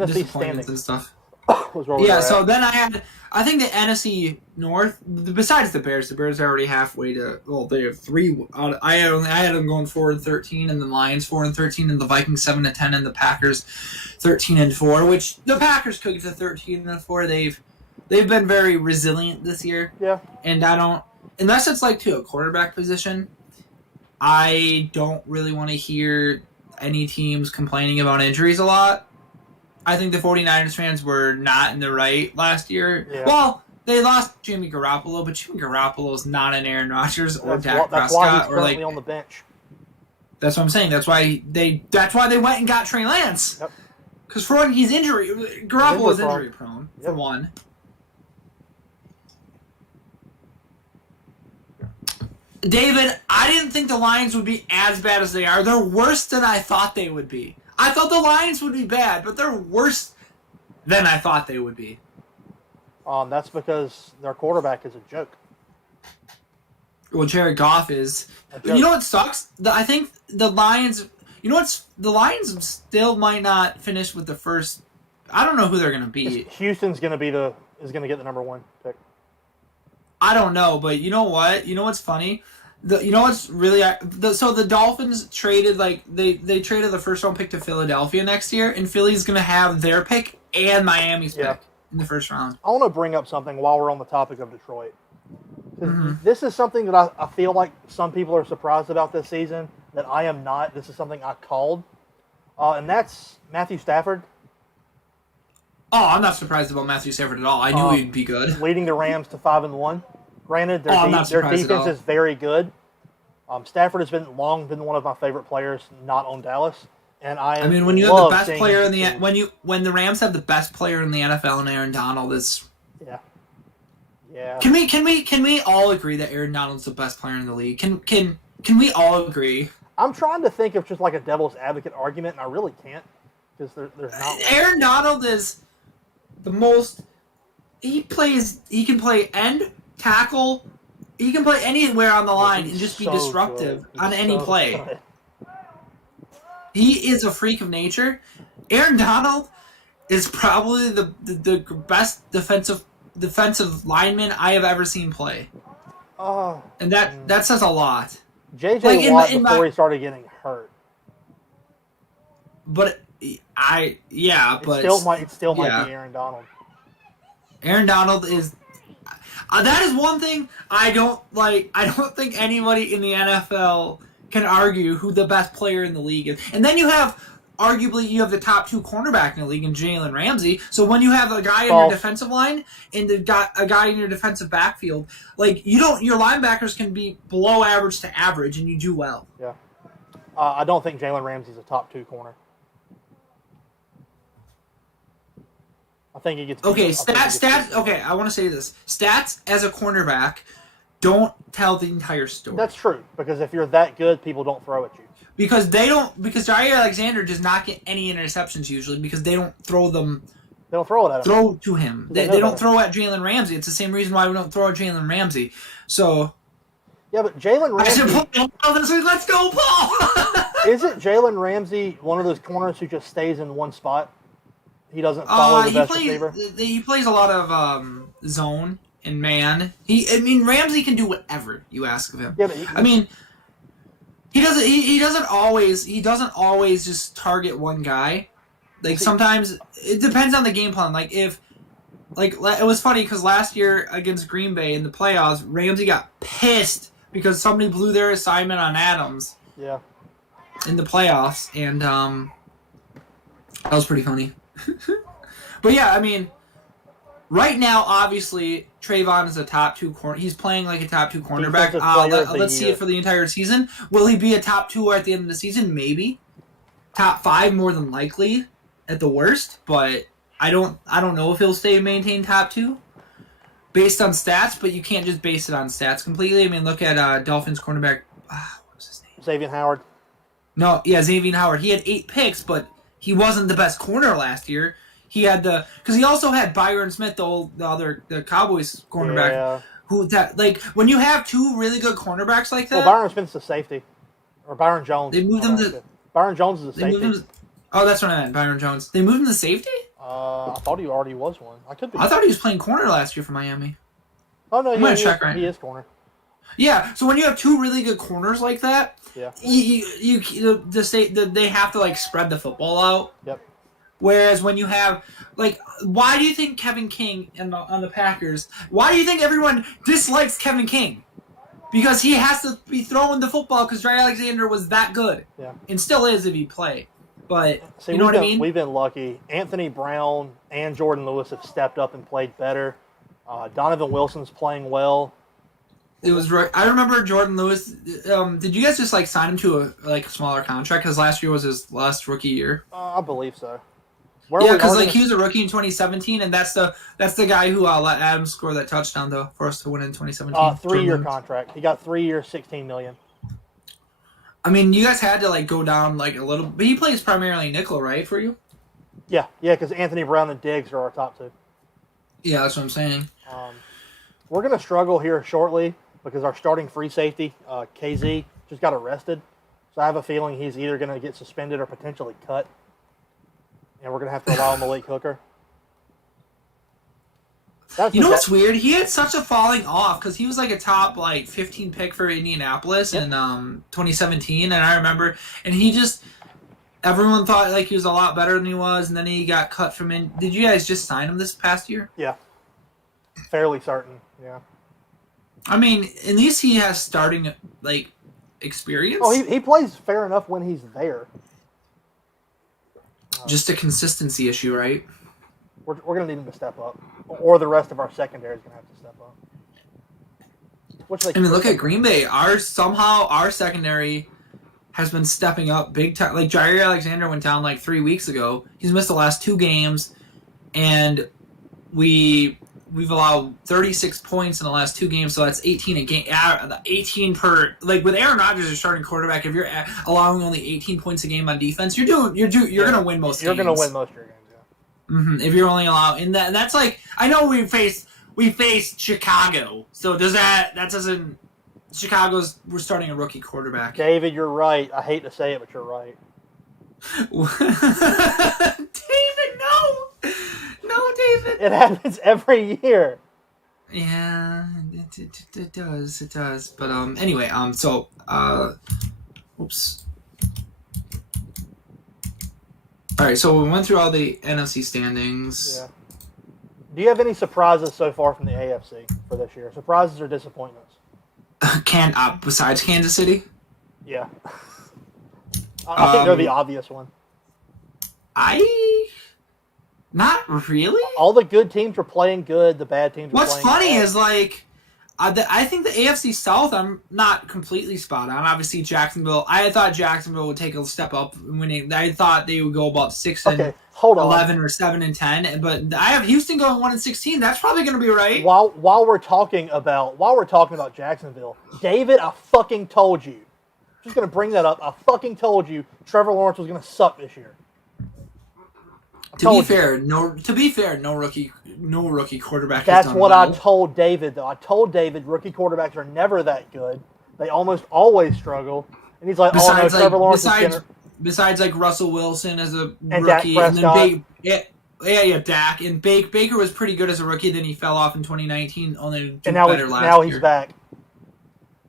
disappointments and stuff. So then I think the NFC North, besides the Bears are already halfway to. Well, they have 3. I had them going 4-13, and the Lions 4-13, and the Vikings 7-10, and the Packers 13-4. Which the Packers could get to 13-4. They've been very resilient this year. Yeah. And I don't, unless it's like to a quarterback position, I don't really want to hear any teams complaining about injuries a lot. I think the 49ers fans were not in the right last year. Yeah. Well, they lost Jimmy Garoppolo, but Jimmy Garoppolo is not an Aaron Rodgers or Dak Prescott. That's why he's currently on the bench. That's what I'm saying. That's why they went and got Trey Lance. Yep. Because for one, Garoppolo is injury prone, for one. David, I didn't think the Lions would be as bad as they are. They're worse than I thought they would be. I thought the Lions would be bad, but they're worse than I thought they would be. That's because their quarterback is a joke. Well, Jared Goff is. You know what sucks? I think the Lions. You know what's the Lions still might not finish with the first. I don't know who they're going to beat. Houston's going to is going to get the number 1 pick. I don't know, but you know what? You know what's funny? You know what's really so the Dolphins traded they traded the first round pick to Philadelphia next year, and Philly's going to have their pick and Miami's pick in the first round. I want to bring up something while we're on the topic of Detroit. This is something that I feel like some people are surprised about this season that I am not. This is something I called, and that's Matthew Stafford. Oh, I'm not surprised about Matthew Stafford at all. I knew he'd be good. Leading the Rams to 5-1. Granted, their defense is very good. Stafford has been one of my favorite players, not on Dallas. And I mean, when you have the best player in the when the Rams have the best player in the NFL and Aaron Donald is yeah. Can we all agree that Aaron Donald's the best player in the league? Can we all agree? I'm trying to think of just like a devil's advocate argument, and I really can't because there's not. Aaron Donald is the most. He can play end, tackle. He can play anywhere on the line and just be disruptive on any play. Good. He is a freak of nature. Aaron Donald is probably the best defensive lineman I have ever seen play. And that says a lot. J.J. Watt before he started getting hurt. But it still might be Aaron Donald. Aaron Donald is. That is one thing I don't like. I don't think anybody in the NFL can argue who the best player in the league is. And then you have the top 2 cornerback in the league in Jalen Ramsey. So when you have a guy in your defensive line and a guy in your defensive backfield, your linebackers can be below average to average, and you do well. Yeah, I don't think Jalen Ramsey's a top 2 corner. I think he gets. Okay, stats. Okay, I want to say this: stats as a cornerback don't tell the entire story. That's true, because if you're that good, people don't throw at you. Because Jair Alexander does not get any interceptions usually because they don't throw them. They don't throw it at him. Throw to him. They don't throw at Jalen Ramsey. It's the same reason why we don't throw at Jalen Ramsey. So. Yeah, but Jalen Ramsey. Let's go, Paul. Isn't Jalen Ramsey one of those corners who just stays in one spot? He doesn't follow the best receiver. He plays a lot of zone and man. Ramsey can do whatever you ask of him. Yeah, but he doesn't. He doesn't always just target one guy. Sometimes it depends on the game plan. It was funny because last year against Green Bay in the playoffs, Ramsey got pissed because somebody blew their assignment on Adams. Yeah. In the playoffs, and that was pretty funny. But yeah, right now, obviously, Trayvon is a top 2 corner. He's playing like a top 2 cornerback. Let's see it for the entire season. Will he be a top 2 at the end of the season? Maybe. Top 5 more than likely at the worst, but I don't know if he'll maintain top 2 based on stats, but you can't just base it on stats completely. Look at Dolphins cornerback. What was his name? Xavier Howard. No, yeah, Xavier Howard. He had 8 picks, but he wasn't the best corner last year. He had because he also had Byron Smith, the Cowboys cornerback. Yeah. When you have 2 really good cornerbacks like that. Well, Byron Smith's a safety, or Byron Jones. They moved him to. Byron Jones is a safety. That's what I meant. Byron Jones. They moved him to safety. I thought he already was one. I could be. I thought he was playing corner last year for Miami. Oh no, he is corner. Yeah, so when you have 2 really good corners like that, yeah, they have to spread the football out. Yep. Whereas when you have why do you think Kevin King on the Packers? Why do you think everyone dislikes Kevin King? Because he has to be throwing the football because Jair Alexander was that good, and still is if he play. But you know what I mean? We've been lucky. Anthony Brown and Jordan Lewis have stepped up and played better. Donovan Wilson's playing well. It was right. I remember Jordan Lewis. Did you guys just sign him to a smaller contract? Because last year was his last rookie year. I believe so. Because he was a rookie in 2017, and that's the guy who let Adams score that touchdown for us to win in 2017. 3-year contract. He got 3 years, $16 million. I mean, you guys had to like go down like a little, but he plays primarily nickel, right, for you? Yeah, because Anthony Brown and Diggs are our top two. Yeah, that's what I'm saying. We're going to struggle here shortly because our starting free safety, KZ, just got arrested. So I have a feeling he's either going to get suspended or potentially cut. And we're going to have to allow Malik Hooker. You know what's weird? He had such a falling off because he was like a top like 15 pick for Indianapolis in 2017, and I remember, and he just everyone thought like he was a lot better than he was, and then he got cut from in. Did you guys just sign him this past year? Yeah, fairly certain. Yeah. I mean, at least he has starting like experience. Oh, he plays fair enough when he's there. Just a consistency issue, right? We're going to need him to step up. Or the rest of our secondary is going to have to step up. I mean, look at Green Bay. Our secondary has been stepping up big time. Like, Jair Alexander went down like 3 weeks ago. He's missed the last 2 games, and we've allowed 36 points in the last 2 games, so that's 18 a game. 18 per, like, with Aaron Rodgers as starting quarterback, if you're allowing only 18 points a game on defense, you're going to win most games. You're going to win most of your games. Mm-hmm. If you're only allowed in that, and that's like, I know we faced Chicago, so we're starting a rookie quarterback. David, you're right. I hate to say it, but you're right. David, no, David. It happens every year. Yeah, it does. But anyway, oops. All right, so we went through all the NFC standings. Yeah. Do you have any surprises so far from the AFC for this year? Surprises or disappointments? Besides Kansas City? Yeah. I think they're the obvious one. Not really. All the good teams were playing good. The bad teams were What's playing funny bad. is, like, I think the AFC South, I'm not completely spot on. Obviously, Jacksonville. I thought Jacksonville would take a step up winning. I thought they would go about 6-11 or 7-10. But I have Houston going 1-16. That's probably going to be right. While we're talking about Jacksonville, David, I fucking told you. Just going to bring that up. I fucking told you Trevor Lawrence was going to suck this year. To be fair, no rookie quarterback. That's has done what well. I told David, though. I told David rookie quarterbacks are never that good. They almost always struggle. And he's like, Trevor Lawrence is besides like Russell Wilson as a and rookie, Dak and then Dak and Baker was pretty good as a rookie. Then he fell off in 2019. Only and now he's back.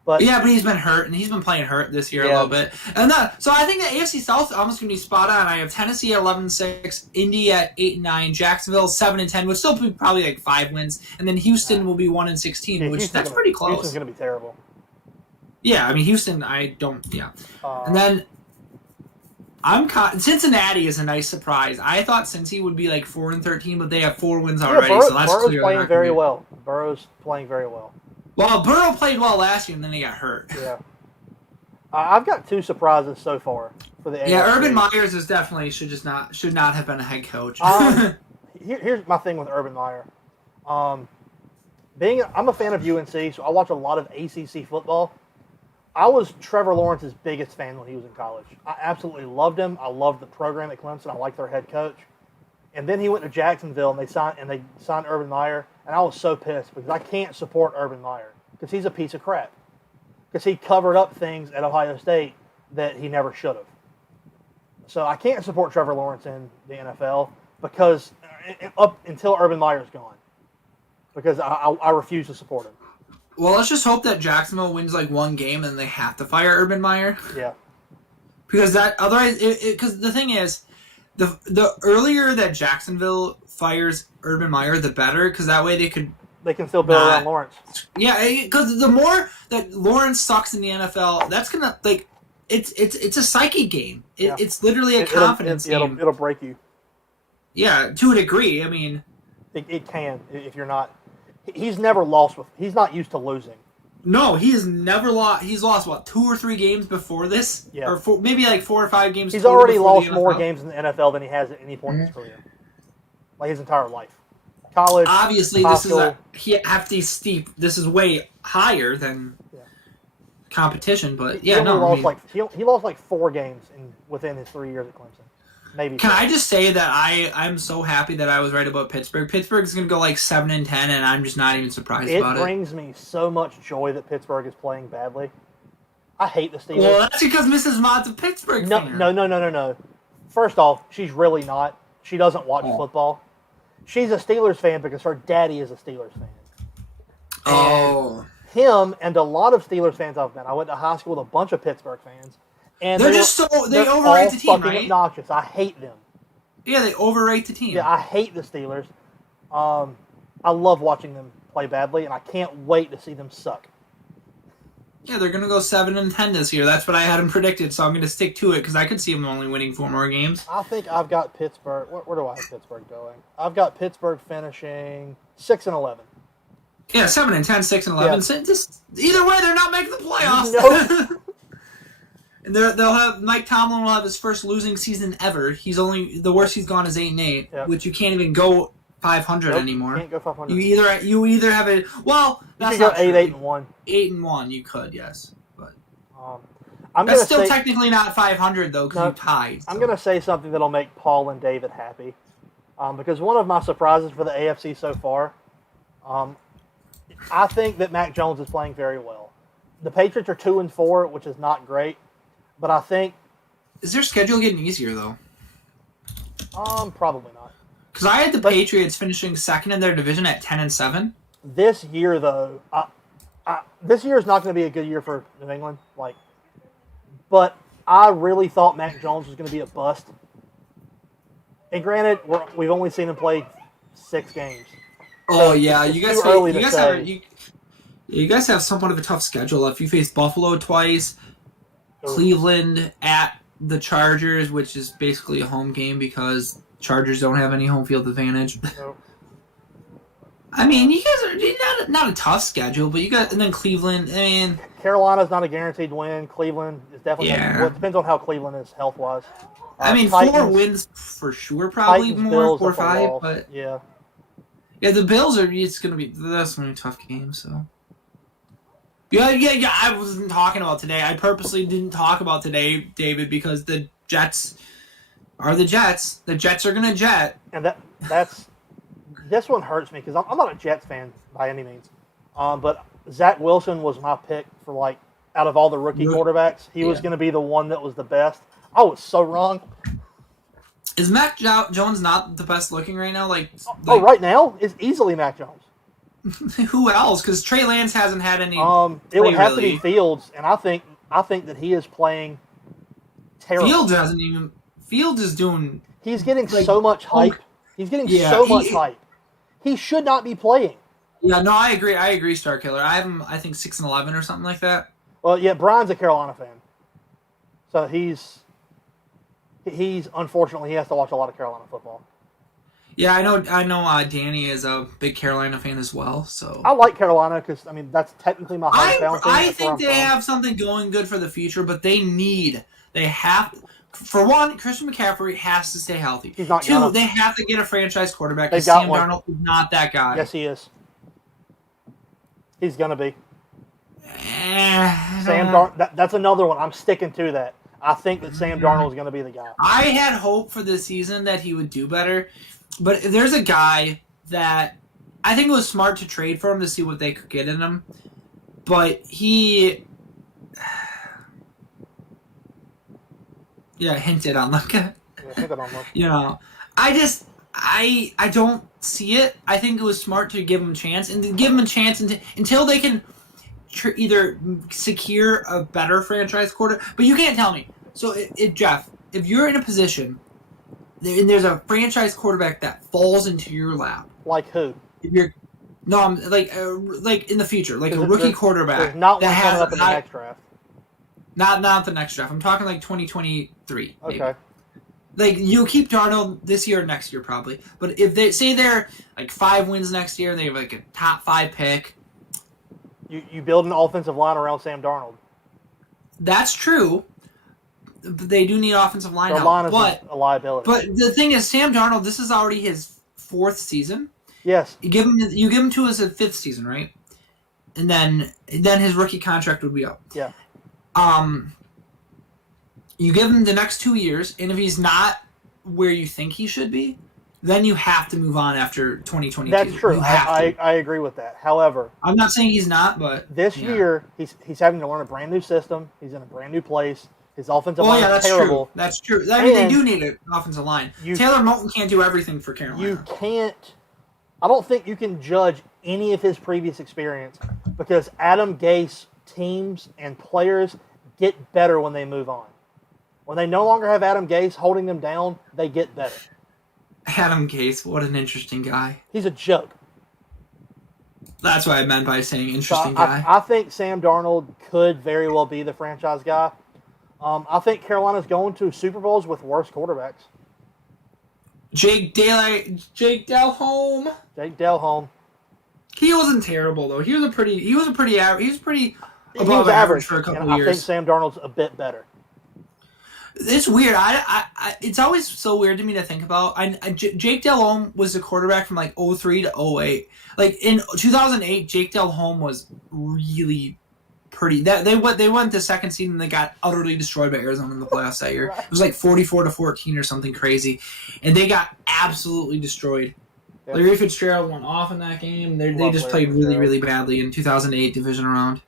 But he's been hurt, and he's been playing hurt this year a little bit. And so I think the AFC South is almost going to be spot on. I have Tennessee at 11-6, Indy at 8-9, Jacksonville 7-10, which still be probably like 5 wins, and then Houston will be 1-16, which that's pretty close. Houston's going to be terrible. Yeah, I mean Houston, and then Cincinnati is a nice surprise. I thought Cincy would be like 4-13, but they have 4 wins already, so that's Burrow's clear. playing very well. Burrow's playing very well. Well, Burrow played well last year, and then he got hurt. Yeah. I've got 2 surprises so far for the AFC. Yeah, Urban Myers is definitely should not have been a head coach. Here's my thing with Urban Meyer. I'm a fan of UNC, so I watch a lot of ACC football. I was Trevor Lawrence's biggest fan when he was in college. I absolutely loved him. I loved the program at Clemson. I liked their head coach. And then he went to Jacksonville, and they signed Urban Meyer, and I was so pissed because I can't support Urban Meyer because he's a piece of crap. Because he covered up things at Ohio State that he never should have. So I can't support Trevor Lawrence in the NFL because up until Urban Meyer's gone. Because I refuse to support him. Well, let's just hope that Jacksonville wins like 1 game and they have to fire Urban Meyer. Yeah. Because otherwise, because the thing is, the earlier that Jacksonville fires Urban Meyer, the better, because that way they can still build around Lawrence. Yeah, because the more that Lawrence sucks in the NFL, that's gonna it's a psyche game. It's literally a confidence game. It'll break you. Yeah, to a degree. I mean, it can if you're not. He's never lost he's not used to losing. No, he has never lost. He's lost, 2 or 3 games before this? Yeah. Or maybe like 4 or 5 games. He's already lost more games in the NFL than he has at any point in his career. Like his entire life. College. Obviously, this is a hefty steep. This is way higher than competition, but he only no. lost he lost like 4 games within his 3 years at Clemson. Maybe. Can I just say that I'm so happy that I was right about Pittsburgh. Pittsburgh's going to go like 7-10, and I'm just not even surprised about it. It brings me so much joy that Pittsburgh is playing badly. I hate the Steelers. Well, that's because Mrs. Mott's a Pittsburgh fan. No. First off, she's really not. She doesn't watch football. She's a Steelers fan because her daddy is a Steelers fan. Oh. Him and a lot of Steelers fans I've met. I went to high school with a bunch of Pittsburgh fans. And they overrate the team, right? Obnoxious. I hate them. Yeah, they overrate the team. Yeah, I hate the Steelers. I love watching them play badly, and I can't wait to see them suck. Yeah, they're going to go 7-10 this year. That's what I had them predicted, so I'm going to stick to it because I could see them only winning 4 more games. I think I've got Pittsburgh. Where do I have Pittsburgh going? I've got Pittsburgh finishing 6-11. Yeah, 7-10, 6-11. Yeah. So just, either way, they're not making the playoffs. Nope. And they'll have Mike Tomlin will have his first losing season ever. The worst he's gone is 8-8, Yep. which you can't even go 500 anymore. Can't go 500. You either have a that's you could not go 8-1. 8-1. 8-1, you could, yes, but that's still technically not 500 though because you tied. So. I'm going to say something that'll make Paul and David happy, because one of my surprises for the AFC so far, I think that Mac Jones is playing very well. The Patriots are 2-4, which is not great, but I think is their schedule getting easier though? Probably not. Because I had the Patriots finishing second in their division at 10-7. This year, though, this year is not going to be a good year for New England. But I really thought Mac Jones was going to be a bust. And granted, we've only seen him play 6 games. Oh yeah, you guys have somewhat of a tough schedule. If you face Buffalo twice, Cleveland at the Chargers, which is basically a home game because Chargers don't have any home field advantage. Nope. I mean, you guys are not a tough schedule, but you got and then Cleveland. I mean, Carolina's not a guaranteed win. Cleveland is definitely. Yeah. Well, it depends on how Cleveland is health wise. I mean, Titans, 4 wins for sure, probably Titans, more, Bills, 4 or that's a 5, loss. but yeah, the Bills are. That's gonna be a tough game. So. Yeah. I wasn't talking about today. I purposely didn't talk about today, David, because the Jets are the Jets. The Jets are gonna jet. and that's this one hurts me because I'm not a Jets fan by any means, but Zach Wilson was my pick for out of all the rookie quarterbacks, he was going to be the one that was the best. I was so wrong. Is Mac Jones not the best looking right now? Right now it's easily Mac Jones. Who else? Because Trey Lance hasn't had any. It would have to be Fields, and I think that he is playing terrible. Fields is doing. He's getting so much hype. He's getting so much hype. He should not be playing. Yeah, no, I agree, Star Killer. I have him, I think 6-11 or something like that. Well, yeah, Brian's a Carolina fan, so he's unfortunately he has to watch a lot of Carolina football. Yeah, I know. Danny is a big Carolina fan as well. So I like Carolina because that's technically my hometown team. I think they have something going good for the future, but they have. For one, Christian McCaffrey has to stay healthy. He's not 2, they have to get a franchise quarterback. They've Sam got one. Darnold is not that guy. Yes, he is. He's gonna be. Sam Darnold. That's another one. I'm sticking to that. I think that Sam Darnold is gonna be the guy. I had hope for this season that he would do better, but if there's a guy that I think it was smart to trade for him to see what they could get in him, but he. Yeah, hinted on I don't see it. I think it was smart to give him a chance and to give him a chance until they can either secure a better franchise quarter. But you can't tell me. So, Jeff, if you're in a position and there's a franchise quarterback that falls into your lap, like who? If you're I'm like in the future, like a rookie quarterback. There's not one coming up in the next draft. Not the next draft. I'm talking like 2023. Maybe. Okay. Like, you'll keep Darnold this year or next year probably. But if they say they're like 5 wins next year and they have like a top 5 pick. You build an offensive line around Sam Darnold. That's true. But they do need offensive line help. Line is a liability. But the thing is, Sam Darnold, this is already his 4th season. Yes. You give him to his 5th season, right? And then his rookie contract would be up. Yeah. You give him the next 2 years, and if he's not where you think he should be, then you have to move on after 2022. That's true. You have to. I agree with that. However, I'm not saying he's not, but this year he's having to learn a brand new system. He's in a brand new place. His offensive line is that's terrible. true. That's true. I mean, they do need an offensive line. Taylor Moton can't do everything for Carolina. You can't. I don't think you can judge any of his previous experience because Adam Gase teams and players get better when they move on. When they no longer have Adam Gase holding them down, they get better. Adam Gase, what an interesting guy. He's a joke. That's what I meant by saying interesting guy. I think Sam Darnold could very well be the franchise guy. I think Carolina's going to Super Bowls with worse quarterbacks. Jake Delhomme. Jake Delhomme. He wasn't terrible though. He was pretty above average for a couple of years. I think Sam Darnold's a bit better. It's weird. It's always so weird to me to think about. Jake Delhomme was the quarterback from like 03 to 08. Like in 2008, Jake Delhomme was really pretty. They went the second season and they got utterly destroyed by Arizona in the playoffs that year. It was like 44-14 or something crazy, and they got absolutely destroyed. Yep. Larry Fitzgerald went off in that game. They just played really badly in 2008 Divisional Round.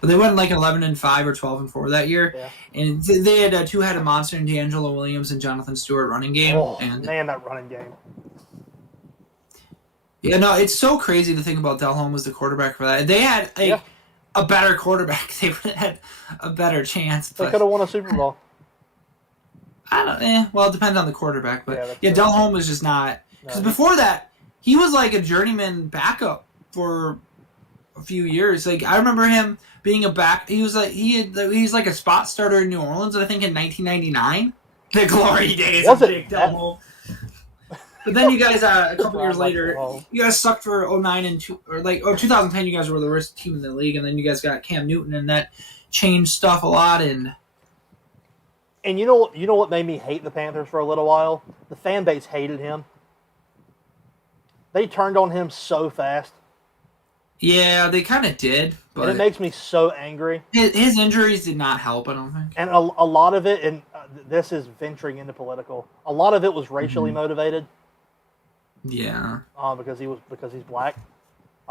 But they went like 11-5 or 12-4 that year, and they had a two-headed monster in D'Angelo Williams and Jonathan Stewart running game. Oh, and man, that running game. Yeah, no, it's so crazy to think about Delhomme was the quarterback for that. They had a better quarterback. They would have had a better chance. They could have won a Super Bowl. Well, it depends on the quarterback. But yeah, Delhomme was just not. Because before that, he was like a journeyman backup for a few years. Like I remember him being a back. He was like a spot starter in New Orleans, I think in 1999. The glory days of Jake Delhomme. But then you guys, a couple years later, you guys sucked for 2009 and 2010. You guys were the worst team in the league, and then you guys got Cam Newton, and that changed stuff a lot. And you know what made me hate the Panthers for a little while? The fan base hated him. They turned on him so fast. Yeah, they kind of did. But and it makes me so angry. His injuries did not help, I don't think. And a lot of it, and this is venturing into political, a lot of it was racially motivated. Yeah. Because he's black.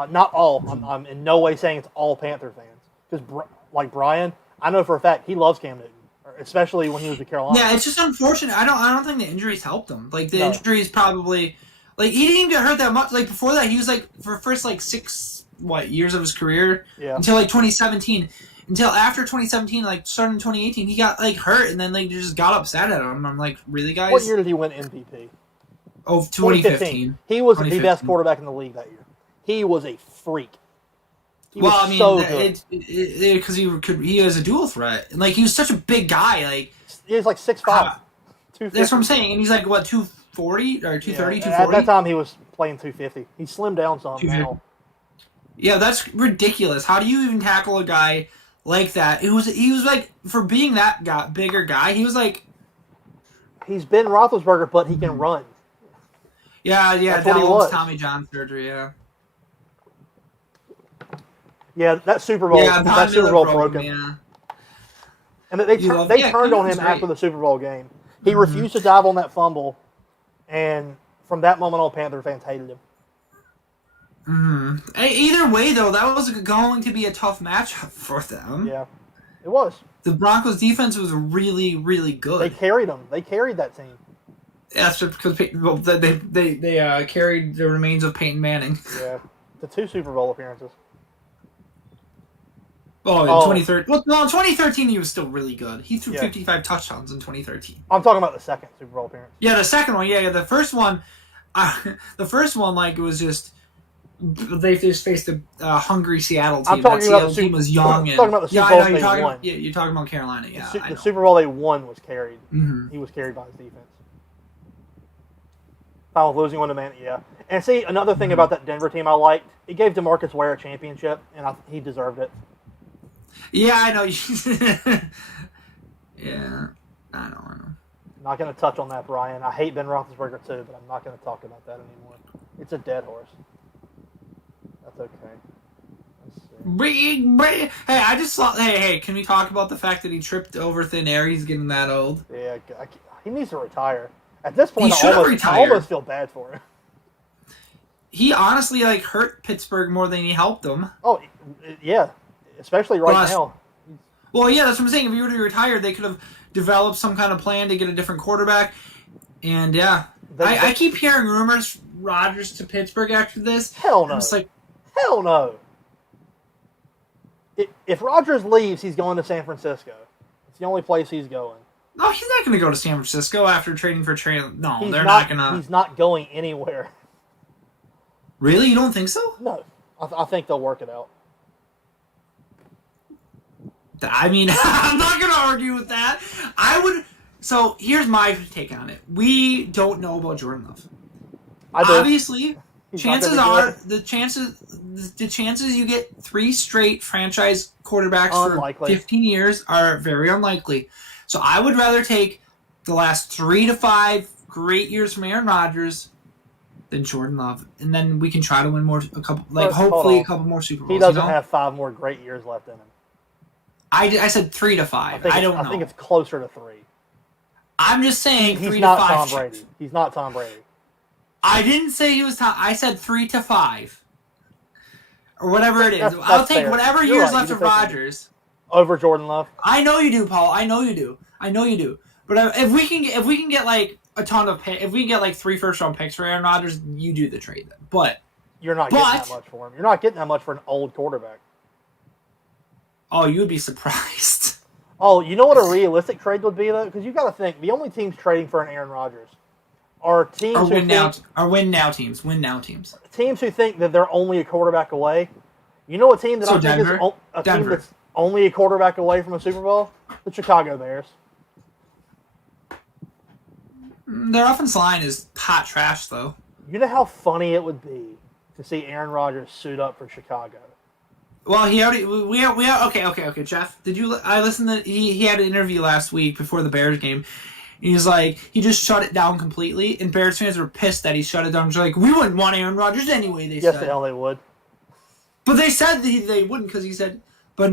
Not all. I'm in no way saying it's all Panther fans. Because like Brian, I know for a fact he loves Cam Newton, especially when he was at Carolina. Yeah, it's just unfortunate. I don't think the injuries helped him. Like the injuries probably, like he didn't even get hurt that much. Like before that, he was like for the first like 6 years of his career until like 2017. Until after 2017, like starting in 2018, he got like hurt and then like just got upset at him. I'm like, really, guys? What year did he win MVP? Oh, 2015. He was the best quarterback in the league that year. He was a freak. Because he was a dual threat. And, like, he was such a big guy. Like he was like 6'5". 250. That's what I'm saying. And he's like, what, 240 or 230, 240? At that time, he was playing 250. He slimmed down some now. Yeah, that's ridiculous. How do you even tackle a guy like that? He was like, for being that bigger guy, he was like... He's Ben Roethlisberger, but he can run. Yeah, that was Tommy John surgery, Yeah, that Super Bowl broke him. Yeah. And they turned on him after the Super Bowl game. He refused to dive on that fumble, and from that moment on, Panther fans hated him. Either way, though, that was going to be a tough matchup for them. Yeah, it was. The Broncos' defense was really, really good. They carried them. They carried that team. That's because they carried the remains of Peyton Manning. Yeah, the 2 Super Bowl appearances. Oh, in 2013. Well, no, in 2013 he was still really good. He threw 55 touchdowns in 2013. I'm talking about the second Super Bowl appearance. Yeah, the second one. Yeah, the first one. Like it was just they just faced a hungry Seattle team. That Seattle team was young. I'm talking about the Super Bowl they won. Yeah, you're talking about Carolina. Yeah, the Super Bowl they won was carried. He was carried by his defense. Final losing one to man. Yeah, and see another thing about that Denver team I liked. It gave DeMarcus Ware a championship, and he deserved it. Yeah, I know. Yeah, I know. Not going to touch on that, Brian. I hate Ben Roethlisberger too, but I'm not going to talk about that anymore. It's a dead horse. That's okay. Let's see. Hey, I just saw. Hey, can we talk about the fact that he tripped over thin air? He's getting that old. Yeah, he needs to retire. At this point, He should have retired. I almost feel bad for him. He honestly hurt Pittsburgh more than he helped them. Oh, yeah, especially right now. Well, yeah, that's what I'm saying. If he were to retire, they could have developed some kind of plan to get a different quarterback. And yeah, I keep hearing rumors Rodgers to Pittsburgh after this. Hell no. I'm just like, hell no. If Rodgers leaves, he's going to San Francisco. It's the only place he's going. No, he's not going to go to San Francisco after trading for Trey. No, He's they're not going to. He's not going anywhere. Really? You don't think so? No. I think they'll work it out. I mean, I'm not going to argue with that. I would. So here's my take on it. We don't know about Jordan Love. Obviously, chances are the chances you get 3 straight franchise quarterbacks for 15 years are very unlikely. So I would rather take the last 3 to 5 great years from Aaron Rodgers than Jordan Love, and then we can try to win hopefully a couple more Super Bowls. He doesn't have 5 more great years left in him. I said 3 to 5. I don't know. I think it's closer to 3. I'm just saying he's 3 not to 5. Tom Brady. He's not Tom Brady. I didn't say he was Tom. I said 3 to 5. Or whatever it is. I'll take fair. Whatever You're years left of Rodgers. Over Jordan Love? I know you do, Paul. I know you do. But if we can get like a ton of if we can get like 3 first-round picks for Aaron Rodgers, you do the trade then. But you're not getting that much for him. You're not getting that much for an old quarterback. Oh, you would be surprised. Oh, you know what a realistic trade would be though? Because you got to think the only teams trading for an Aaron Rodgers are teams win now teams. Teams who think that they're only a quarterback away. You know a team that I think is team that's only a quarterback away from a Super Bowl? The Chicago Bears. Their offensive line is hot trash, though. You know how funny it would be to see Aaron Rodgers suit up for Chicago. Well, okay, Jeff. I listened to he had an interview last week before the Bears game. He's like, he just shut it down completely, and Bears fans were pissed that he shut it down. They're like, we wouldn't want Aaron Rodgers anyway. They said. Yes, the hell they would. But they said they wouldn't because he said, but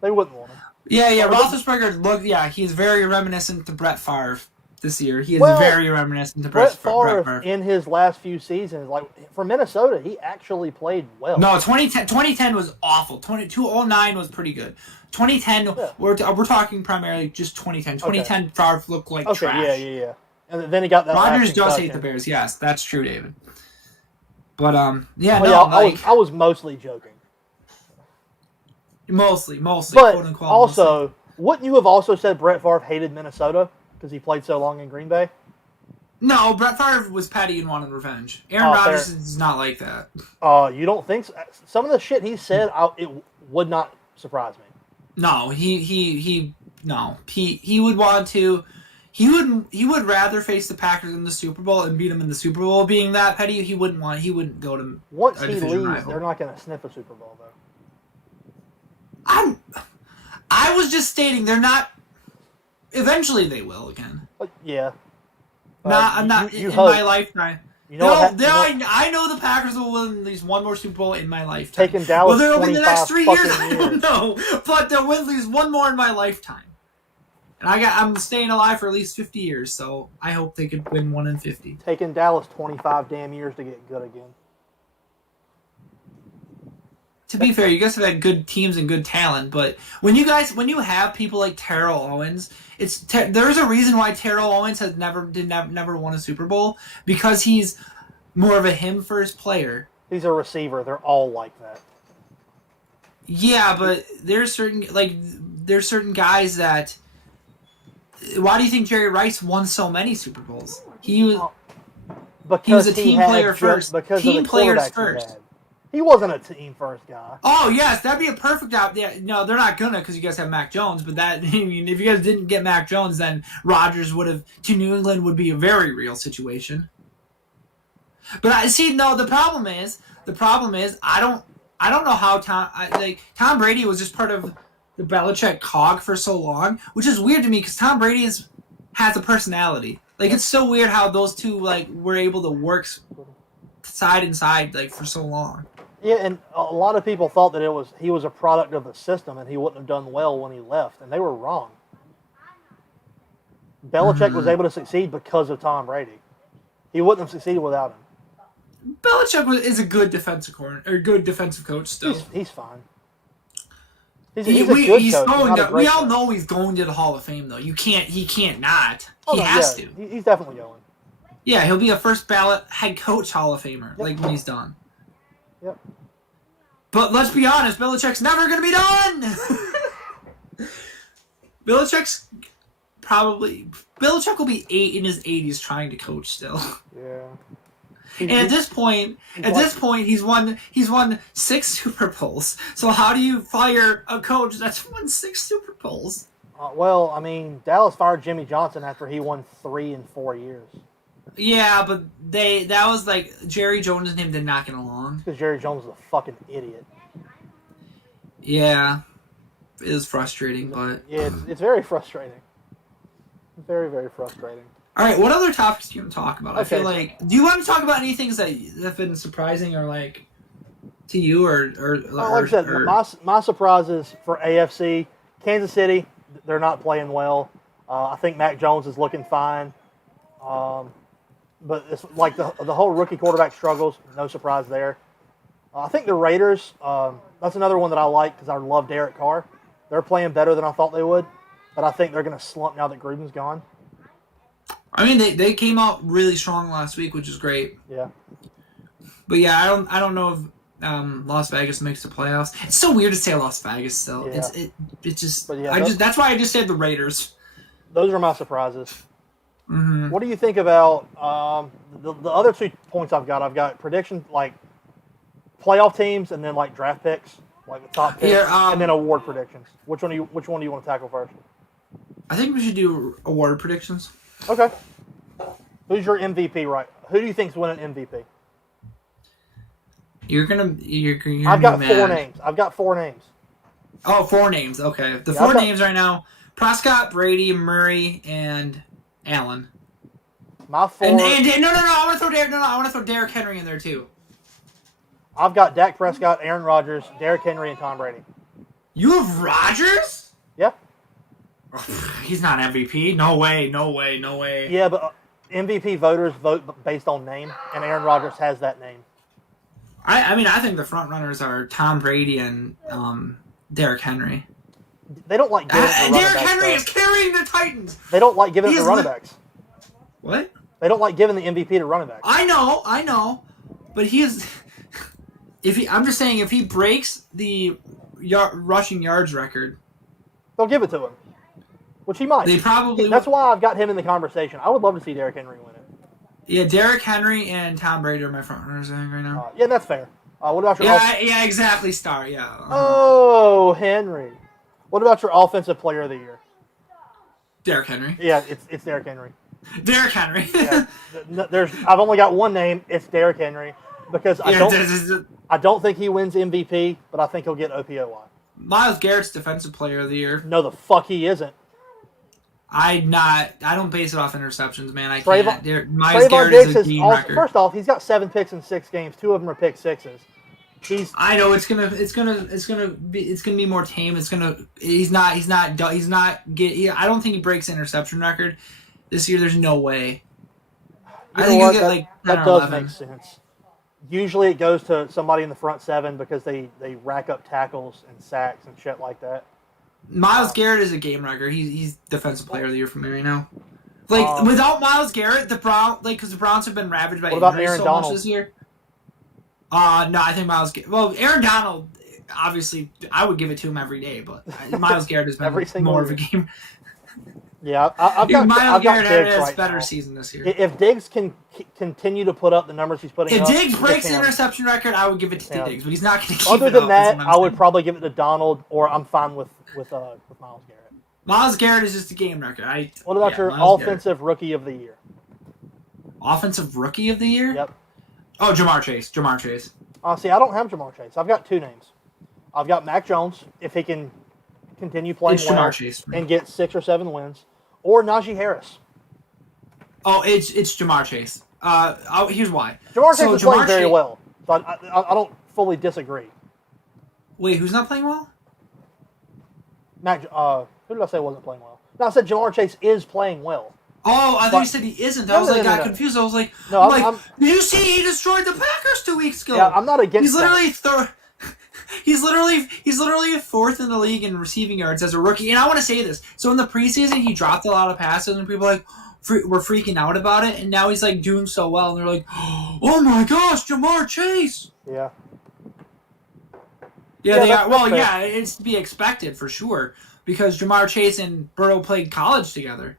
they wouldn't want him. Yeah. Roethlisberger looked. Yeah, he's very reminiscent to Brett Favre this year. He is very reminiscent to Brett Favre. In his last few seasons, like for Minnesota, he actually played well. No, 2010 was awful. 2009 was pretty good. 2010, we're talking primarily just 2010. 2010, Favre looked like trash. Yeah. And then he got that. Rodgers does hate the Bears. Yes, that's true, David. But I was mostly joking. Mostly. But quote unquote, also, wouldn't you have also said Brett Favre hated Minnesota because he played so long in Green Bay? No, Brett Favre was petty and wanted revenge. Aaron Rodgers is not like that. You don't think so? Some of the shit he said, it would not surprise me. No, he would want to. He would rather face the Packers in the Super Bowl and beat them in the Super Bowl. Being that petty, he wouldn't go to. Once he leaves, they're not going to sniff a Super Bowl though. I was just stating they're not. Eventually, they will again. Yeah. I'm not in my lifetime. I know the Packers will win at least one more Super Bowl in my lifetime. Taking Dallas. Will they win the next 3 years? I don't know, but they'll win at least one more in my lifetime. And I'm staying alive for at least 50 years, so I hope they could win 1 in 50. Taking Dallas 25 damn years to get good again. To be fair, you guys have had good teams and good talent, but when you have people like Terrell Owens, there's a reason why Terrell Owens has never won a Super Bowl, because he's more of a him first player. He's a receiver. They're all like that. Yeah, but there's certain guys that. Why do you think Jerry Rice won so many Super Bowls? He was a team player first. Team players first. He wasn't a team-first guy. Oh, yes, that'd be a perfect out. Yeah, no, they're not gonna because you guys have Mac Jones. But if you guys didn't get Mac Jones, then Rodgers to New England would be a very real situation. But the problem is I don't know how Tom Brady was just part of the Belichick cog for so long, which is weird to me because Tom Brady has a personality. It's so weird how those two were able to work side and side for so long. Yeah, and a lot of people thought that he was a product of the system and he wouldn't have done well when he left, and they were wrong. Belichick was able to succeed because of Tom Brady. He wouldn't have succeeded without him. Belichick is a good defensive good defensive coach still. He's fine. He's a good coach. We all know he's going to the Hall of Fame, though. He can't not. He has to. He's definitely going. Yeah, he'll be a first ballot head coach Hall of Famer, when he's done. Yep. But let's be honest, Belichick's never going to be done. Belichick will be in his 80s trying to coach still. Yeah. And at this point, he's won 6 Super Bowls. So how do you fire a coach that's won 6 Super Bowls? Well, I mean, Dallas fired Jimmy Johnson after he won 3 in 4 years. Yeah, but that was like Jerry Jones and him did not get along. Because Jerry Jones is a fucking idiot. Yeah, it is frustrating, but yeah, it's very frustrating. Very, very frustrating. All right, what other topics do you want to talk about? Okay. I feel like, do you want to talk about any things that have been surprising or like to you or like I said, my surprises for AFC, Kansas City, they're not playing well. I think Mac Jones is looking fine. But it's like the whole rookie quarterback struggles, no surprise there. I think the Raiders, that's another one that I like because I love Derek Carr. They're playing better than I thought they would, but I think they're going to slump now that Gruden's gone. I mean, they came out really strong last week, which is great. Yeah. But yeah, I don't know if Las Vegas makes the playoffs. It's so weird to say Las Vegas still. Yeah. It just yeah, that's why I just said the Raiders. Those are my surprises. Mm-hmm. What do you think about the other 2 points I've got? I've got predictions like playoff teams and then like draft picks, like the top picks, and then award predictions. Which one do you want to tackle first? I think we should do award predictions. Okay. Who's your MVP? Right? Who do you think's winning MVP? You're gonna I've got 4 names. I've got 4 names. Oh, 4 names. Okay, the 4 names right now: Prescott, Brady, Murray, and Allen. My 4. And no, I want to throw Derrick Henry in there too. I've got Dak Prescott, Aaron Rodgers, Derrick Henry, and Tom Brady. You have Rodgers? Yeah. He's not MVP. No way. Yeah, but MVP voters vote based on name, and Aaron Rodgers has that name. I mean, I think the front runners are Tom Brady and Derrick Henry. They don't like giving it to Derrick Henry is carrying the Titans. They don't like giving it to running backs. What? They don't like giving the MVP to running backs. I know, but he is. I'm just saying, if he breaks the rushing yards record, they'll give it to him. Which he might. They probably. That's why I've got him in the conversation. I would love to see Derrick Henry win it. Yeah, Derrick Henry and Tom Brady are my front runners, I think, right now. Yeah, that's fair. What about your? Yeah, exactly. Star. Yeah. Oh, Henry. What about your offensive player of the year? Derrick Henry. Yeah, it's Derrick Henry. Derrick Henry. Yeah. I've only got one name. It's Derrick Henry because I don't think he wins MVP, but I think he'll get OPOY. Myles Garrett's defensive player of the year. No, the fuck he isn't. I don't base it off interceptions, man. I can't. Myles Garrett is a game record. First off, he's got 7 picks in 6 games. 2 of them are pick sixes. I know it's gonna be more tame. I don't think he breaks the interception record this year. There's no way. I think he'll get that does make sense. Usually it goes to somebody in the front 7 because they rack up tackles and sacks and shit like that. Myles Garrett is a game record. He's defensive player of the year for me right now. Without Myles Garrett, because the Browns have been ravaged by injuries so much this year. No, I think Aaron Donald, obviously, I would give it to him every day, but Myles Garrett has been more of a game. Yeah, I've got Diggs has better season this year. If Diggs can continue to put up the numbers he's putting up. If Diggs breaks the interception record, I would give it to Diggs, but he's not going to keep it up. Other than that, I would probably give it to Donald, or I'm fine with Myles Garrett. Myles Garrett is just a game record. What about your offensive rookie of the year? Offensive rookie of the year? Yep. Oh, Jamar Chase. See, I don't have Jamar Chase. I've got 2 names. I've got Mac Jones, if he can continue playing well and get 6 or 7 wins, or Najee Harris. Oh, it's Jamar Chase. Here's why. Jamar Chase is playing very well. So I don't fully disagree. Wait, who's not playing well? Who did I say wasn't playing well? No, I said Jamar Chase is playing well. Oh, I thought you said he isn't. I was got confused. I was like, did you see he destroyed the Packers 2 weeks ago? Yeah, I'm not against. He's literally He's literally fourth in the league in receiving yards as a rookie. And I want to say this. So in the preseason, he dropped a lot of passes, and people were freaking out about it. And now he's like doing so well, and they're like, "Oh my gosh, Jamar Chase!" Yeah. Yeah, it's to be expected for sure because Jamar Chase and Burrow played college together.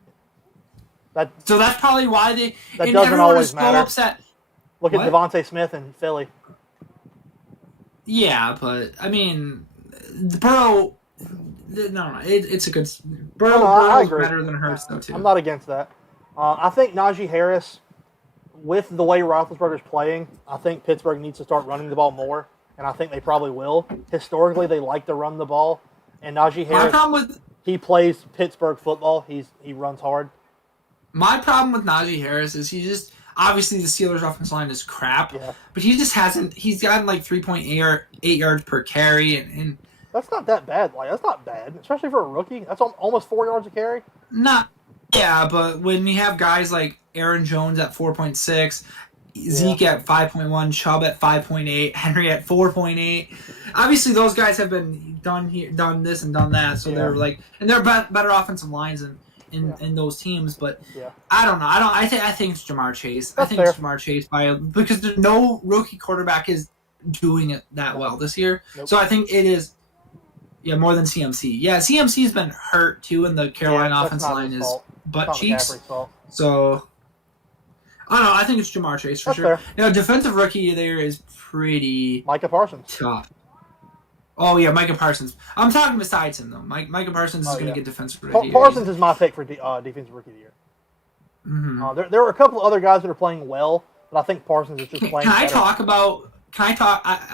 So that's probably why they. That and doesn't everyone always is so matter. upset. Look at Devontae Smith in Philly. Yeah, but I mean, Burrow. No, it's a good. Burrow's better than Hurts though too. I'm not against that. I think Najee Harris, with the way Roethlisberger's playing, I think Pittsburgh needs to start running the ball more, and I think they probably will. Historically, they like to run the ball, and Najee Harris. He plays Pittsburgh football. He runs hard. My problem with Najee Harris is he just. Obviously, the Steelers' offensive line is crap, but he just hasn't. He's gotten like 3.8 yards per carry, and that's not that bad. Like that's not bad, especially for a rookie. That's almost 4 yards a carry. But when you have guys like Aaron Jones at 4.6, Zeke at 5.1, Chubb at 5.8, Henry at 4.8, obviously those guys have been done this and done that, so they're like, and they're better offensive lines in those teams, but I don't know. I think it's Jamar Chase. That's it's Jamar Chase because there's no rookie quarterback is doing it that well this year. Nope. So I think it is more than CMC. Yeah, CMC's been hurt too, and the Carolina offensive line is butt cheeks. So I don't know. I think it's Jamar Chase for sure. Fair. Defensive rookie there is pretty Micah Parsons. Tough. Oh, yeah, Micah Parsons. I'm talking besides him, though. Micah Parsons is going to get defensive rookie of the year. Parsons is my pick for defensive rookie of the year. Mm-hmm. There are a couple other guys that are playing well, but I think Parsons is just playing better. I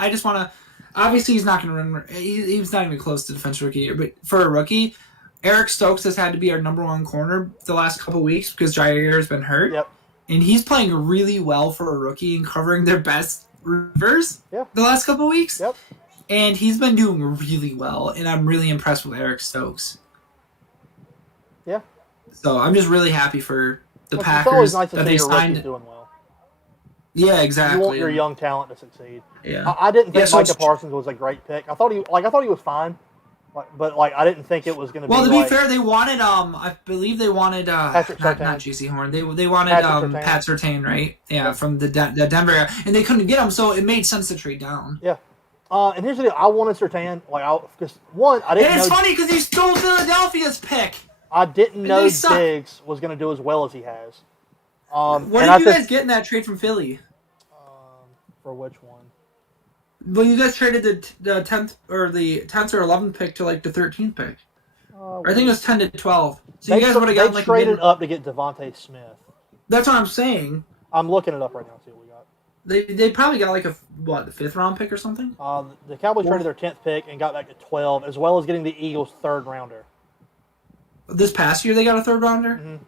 just want to... Obviously, he's not going to run... He's not even close to defensive rookie of the year, but for a rookie, Eric Stokes has had to be our number one corner the last couple weeks because Jair has been hurt. Yep. And he's playing really well for a rookie and covering their best receivers the last couple weeks. Yep. And he's been doing really well, and I'm really impressed with Eric Stokes. Yeah. So I'm just really happy for the Packers it's always nice to that see they your signed. doing well. Yeah, exactly. You want your young talent to succeed. Yeah. I didn't think Micah Parsons was a great pick. I thought he was fine, but I didn't think it was going to be. Well, to be fair, they wanted I believe they wanted Patrick Surtain. Not G.C. Horn. They wanted Pat Surtain, right? Yeah, from the Denver area, and they couldn't get him, so it made sense to trade down. Yeah. And here's the deal. I wanted Surtain, because I didn't know. And it's funny because he stole Philadelphia's pick. I didn't know Diggs was going to do as well as he has. What did you guys get in that trade from Philly? For which one? Well, you guys traded the 10th or 11th pick to like the 13th pick. I think it was 10 to 12. So you guys would have gotten they traded up to get Devontae Smith. That's what I'm saying. I'm looking it up right now to see what we got. They probably got like the 5th round pick or something? The Cowboys traded their 10th pick and got back to 12, as well as getting the Eagles' 3rd rounder. This past year they got a 3rd rounder? Mm-hmm.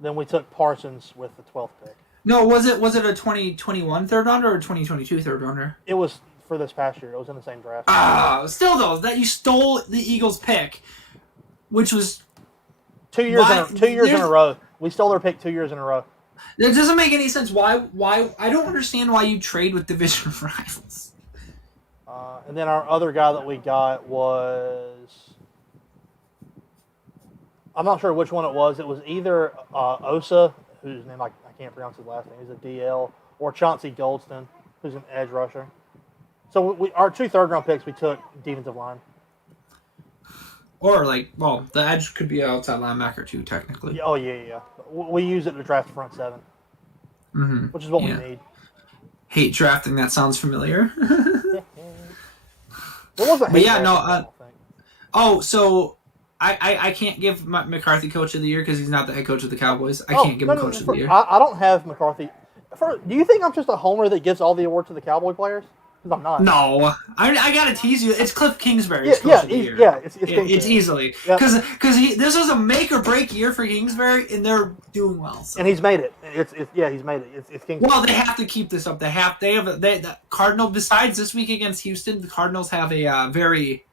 Then we took Parsons with the 12th pick. No, was it a 2021 3rd rounder or a 2022 3rd rounder? It was for this past year. It was in the same draft. Still though, that you stole the Eagles' pick, which was 2 years in a row. We stole their pick 2 years in a row. That doesn't make any sense. Why? I don't understand why you trade with division rivals. And then our other guy that we got was... I'm not sure which one it was. It was either Osa, whose name I can't pronounce his last name. He's a DL, or Chauncey Goldston, who's an edge rusher. So our 2 3rd-round picks, we took defensive line. Or the edge could be an outside linebacker too, technically. Oh yeah. We use it to draft the front 7, which is what we need. Hate drafting. That sounds familiar. There wasn't. But yeah, no. So I can't give McCarthy Coach of the Year because he's not the head coach of the Cowboys. I can't give him Coach of the Year. I don't have McCarthy. Do you think I'm just a homer that gives all the awards to the Cowboy players? Because I'm not. No, I gotta tease you. It's Cliff Kingsbury. It's Kingsbury. It's easily because this was a make or break year for Kingsbury, and they're doing well. So. And he's made it. He's made it. It's Kingsbury. Well, they have to keep this up. The Cardinals. Besides this week against Houston, the Cardinals have a very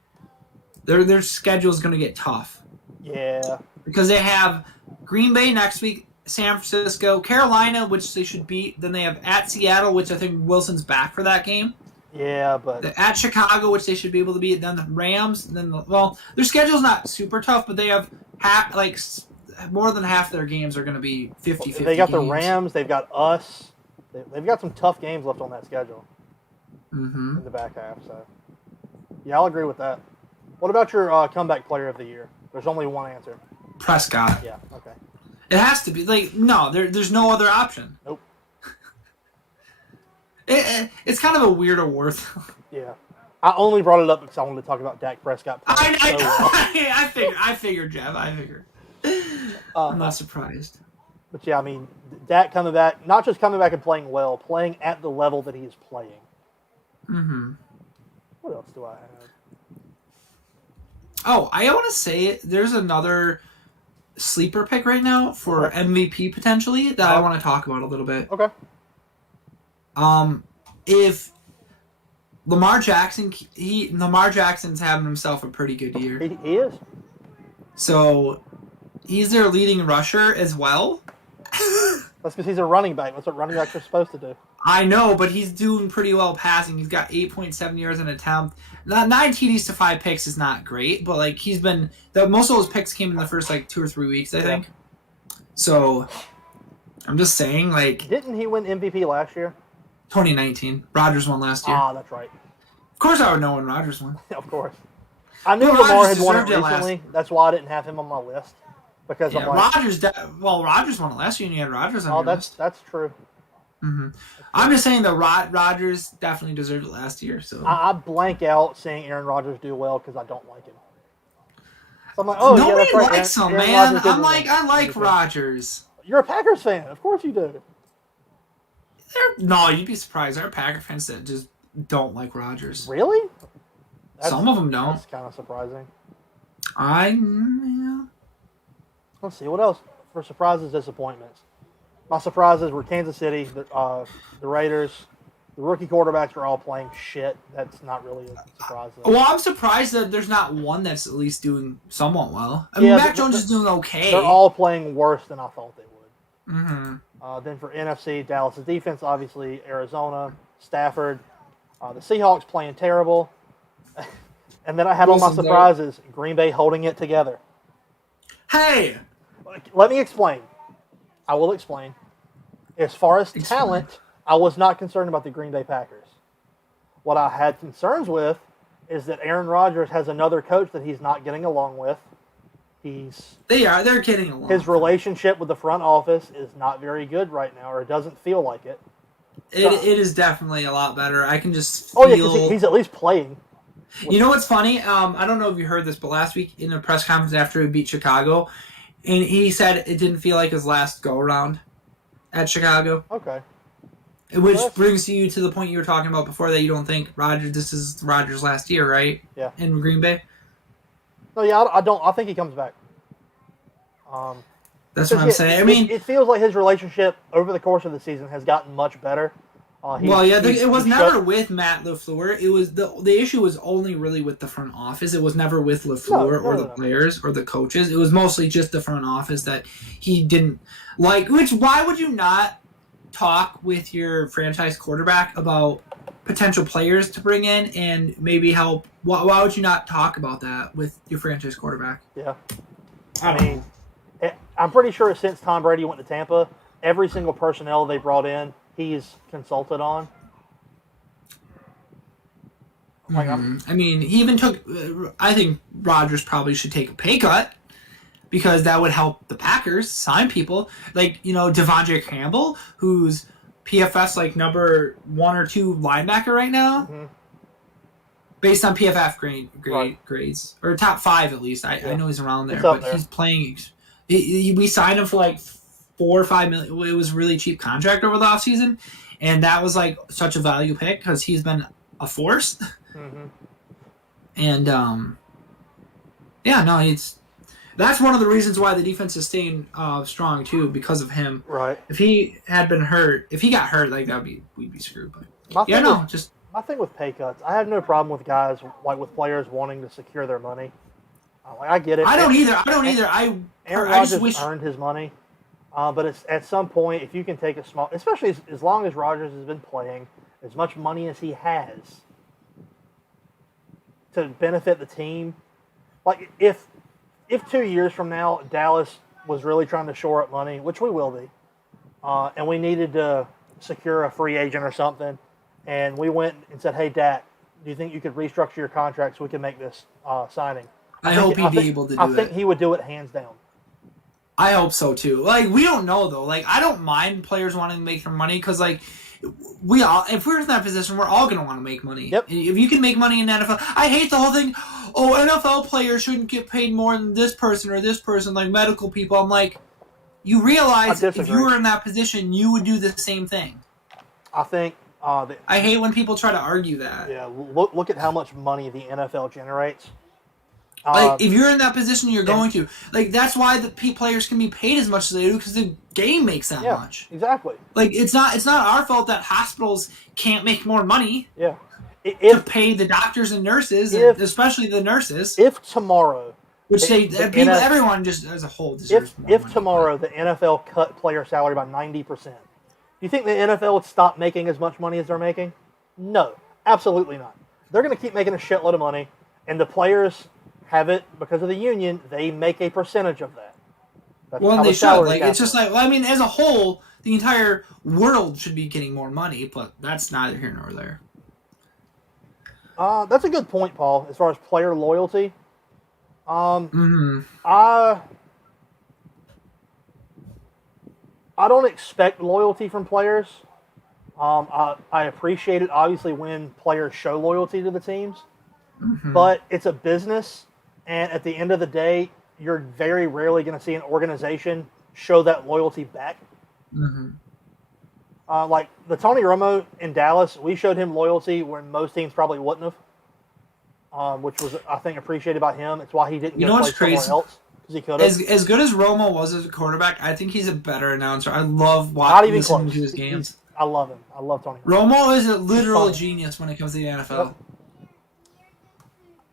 their schedule is going to get tough. Yeah. Because they have Green Bay next week, San Francisco, Carolina, which they should beat. Then they have at Seattle, which I think Wilson's back for that game. Yeah, but at Chicago, which they should be able to beat. Then the Rams. Then their schedule's not super tough, but they have more than half their games are going to be 50-50. They got games. the Rams. They've got us. They've got some tough games left on that schedule in the back half. So, yeah, I'll agree with that. What about your comeback player of the year? There's only one answer. Prescott. Yeah. Okay. It has to be there's no other option. Nope. It's kind of a weird award. Yeah. I only brought it up because I wanted to talk about Dak Prescott. I figured, Jeff. I figured. I'm not surprised. But yeah, I mean, Dak coming back, not just coming back and playing well, playing at the level that he is playing. Mm-hmm. What else do I have? Oh, I want to say there's another sleeper pick right now for MVP potentially that I want to talk about a little bit. Okay. If Lamar Jackson's having himself a pretty good year. He is. So he's their leading rusher as well. That's because he's a running back. That's what running backs are supposed to do. I know, but he's doing pretty well passing. He's got 8.7 yards an attempt. 9 TDs to 5 picks is not great, but he's been most of those picks came in the first 2 or 3 weeks, I think. So I'm just saying, didn't he win MVP last year? 2019. Rodgers won last year. Ah, that's right. Of course, I would know when Rodgers won. Of course. I knew Lamar had won it recently. That's why I didn't have him on my list. Because Rodgers won it last year, and you had Rodgers on your list. That's true. Mm-hmm. I'm just saying that Rodgers definitely deserved it last year. So I blank out seeing Aaron Rodgers do well because I don't like him. So I'm like, nobody that's right. likes him, Aaron man. I like Rodgers. You're a Packers fan, of course you do. No, you'd be surprised. There are Packer fans that just don't like Rodgers. Really? Some of them don't. That's kind of surprising. Yeah. Let's see, what else for surprises, disappointments? My surprises were Kansas City, the Raiders. The rookie quarterbacks are all playing shit. That's not really a surprise. Well, I'm surprised that there's not one that's at least doing somewhat well. I mean, Mac Jones is doing okay. They're all playing worse than I thought they would. Mm-hmm. Then for NFC, Dallas' defense, obviously Arizona, Stafford. The Seahawks playing terrible. And then I had all my surprises. Green Bay holding it together. Hey! Let me explain. I will explain. As far as talent, I was not concerned about the Green Bay Packers. What I had concerns with is that Aaron Rodgers has another coach that he's not getting along with. They're getting along. His relationship with the front office is not very good right now, or it doesn't feel like it. It is definitely a lot better. I can just feel... Oh, yeah, because he's at least playing. You know what's funny? I don't know if you heard this, but last week in a press conference after we beat Chicago, and he said it didn't feel like his last go-around at Chicago. Okay. Which brings you to the point you were talking about before that you don't think this is Rodgers' last year, right? Yeah. In Green Bay? No, yeah, I don't. I think he comes back. That's what I'm saying. I mean, it feels like his relationship over the course of the season has gotten much better. It was never with Matt LaFleur. It was the issue was only really with the front office. It was never with LaFleur or the players or the coaches. It was mostly just the front office that he didn't like. Why would you not talk with your franchise quarterback about potential players to bring in and maybe help? Why would you not talk about that with your franchise quarterback? Yeah, I mean, I'm pretty sure since Tom Brady went to Tampa, every single personnel they brought in, he's consulted on. I mean, he even took... I think Rodgers probably should take a pay cut because that would help the Packers sign people. Devondre Campbell, who's PFS number 1 or 2 linebacker right now. Mm-hmm. Based on PFF grades. Or top 5 at least. I know he's around there. But he's playing... we signed him for 4 or 5 million. It was a really cheap contract over the offseason. And that was such a value pick because he's been a force. Mm-hmm. And that's one of the reasons why the defense is staying strong too, because of him. Right. If he got hurt, like we'd be screwed. But my thing with pay cuts, I have no problem with guys with players wanting to secure their money. I get it. I don't either. Aaron I just Rodgers wish earned his money, but it's at some point, if you can take a small, especially as long as Rodgers has been playing, as much money as he has to benefit the team. Like if 2 years from now Dallas was really trying to shore up money, which we will be, and we needed to secure a free agent or something, and we went and said, "Hey, Dak, do you think you could restructure your contract so we can make this signing?" I hope he'd be able to do that. I think he would do it hands down. I hope so too. Like, we don't know though. Like, I don't mind players wanting to make their money because, like, if we're in that position, we're all gonna want to make money. Yep. If you can make money in the NFL, I hate the whole thing. Oh, NFL players shouldn't get paid more than this person or this person, like medical people. I'm like, you realize if you were in that position, you would do the same thing. I think. I hate when people try to argue that. Yeah, look at how much money the NFL generates. Like, if you're in that position, you're going to. Like, that's why the players can be paid as much as they do, because the game makes that much. Exactly. Like, it's not our fault that hospitals can't make more money. Yeah. To pay the doctors and nurses, and especially the nurses. If tomorrow, which everyone just as a whole deserves more money. If tomorrow the NFL cut player salary by 90%, do you think the NFL would stop making as much money as they're making? No, absolutely not. They're going to keep making a shitload of money, and the players have it because of the union. They make a percentage of that. And they should. Like, it's just like, I mean, as a whole, the entire world should be getting more money, but that's neither here nor there. That's a good point, Paul. As far as player loyalty, I don't expect loyalty from players. I appreciate it, obviously, when players show loyalty to the teams. Mm-hmm. But it's a business, and at the end of the day, you're very rarely going to see an organization show that loyalty back. Mm-hmm. Like the Tony Romo in Dallas, we showed him loyalty when most teams probably wouldn't have, which was, I think, appreciated by him. It's why he didn't get to play somewhere else, because he could have. As good as Romo was as a quarterback, I think he's a better announcer. I love watching listening to his games. I love him. I love Tony Romo is a literal genius when it comes to the NFL.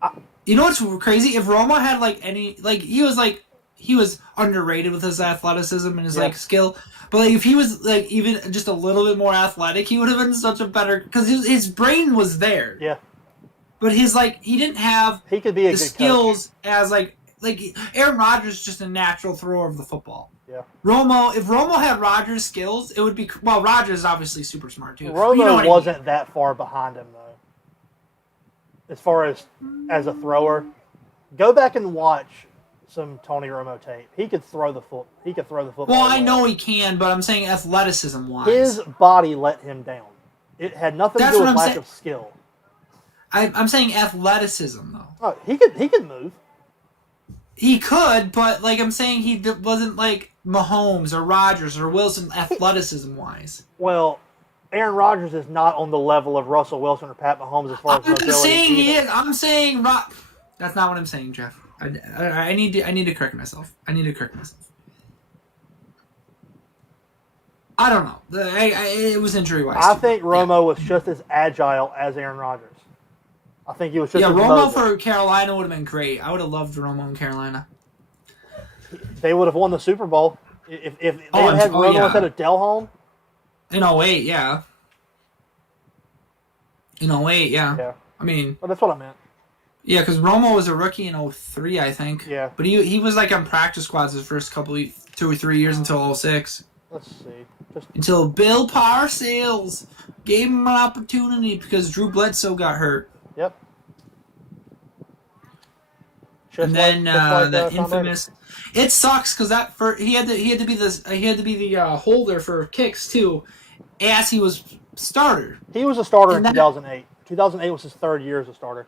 Yep. You know what's crazy? If Romo had he was underrated with his athleticism and his skill. But if he was even just a little bit more athletic, he would have been such a better, because his brain was there. Yeah. But he didn't have he could be the skills coach. As like Aaron Rodgers is just a natural thrower of the football. Yeah. If Romo had Rodgers' skills, it would be Rodgers is obviously super smart too. Romo wasn't that far behind him though. As far as a thrower, go back and watch some Tony Romo tape. He could throw the football. Well, I know he can, but I'm saying athleticism-wise. His body let him down. It had nothing to do with lack of skill. I'm saying athleticism, though. Oh, he could move. He could, but I'm saying he wasn't like Mahomes or Rodgers or Wilson athleticism-wise. Well, Aaron Rodgers is not on the level of Russell Wilson or Pat Mahomes as far as mobility. I'm saying he is. I'm saying that's not what I'm saying, Jeff. I need to correct myself. I don't know. It was injury-wise. I think Romo was just as agile as Aaron Rodgers. I think he was just as Romo for Carolina would have been great. I would have loved Romo in Carolina. They would have won the Super Bowl if they had Romo instead of Delhomme. In 08, yeah. Yeah. I mean... Well, that's what I meant. Yeah, because Romo was a rookie in 03, I think. Yeah. But he was on practice squads his first 2 or 3 years until 06. Let's see. Until Bill Parcells gave him an opportunity because Drew Bledsoe got hurt. Yep. And then the infamous. It sucks because he had to be the holder for kicks too, as he was starter. He was a starter in 2008. 2008 was his third year as a starter.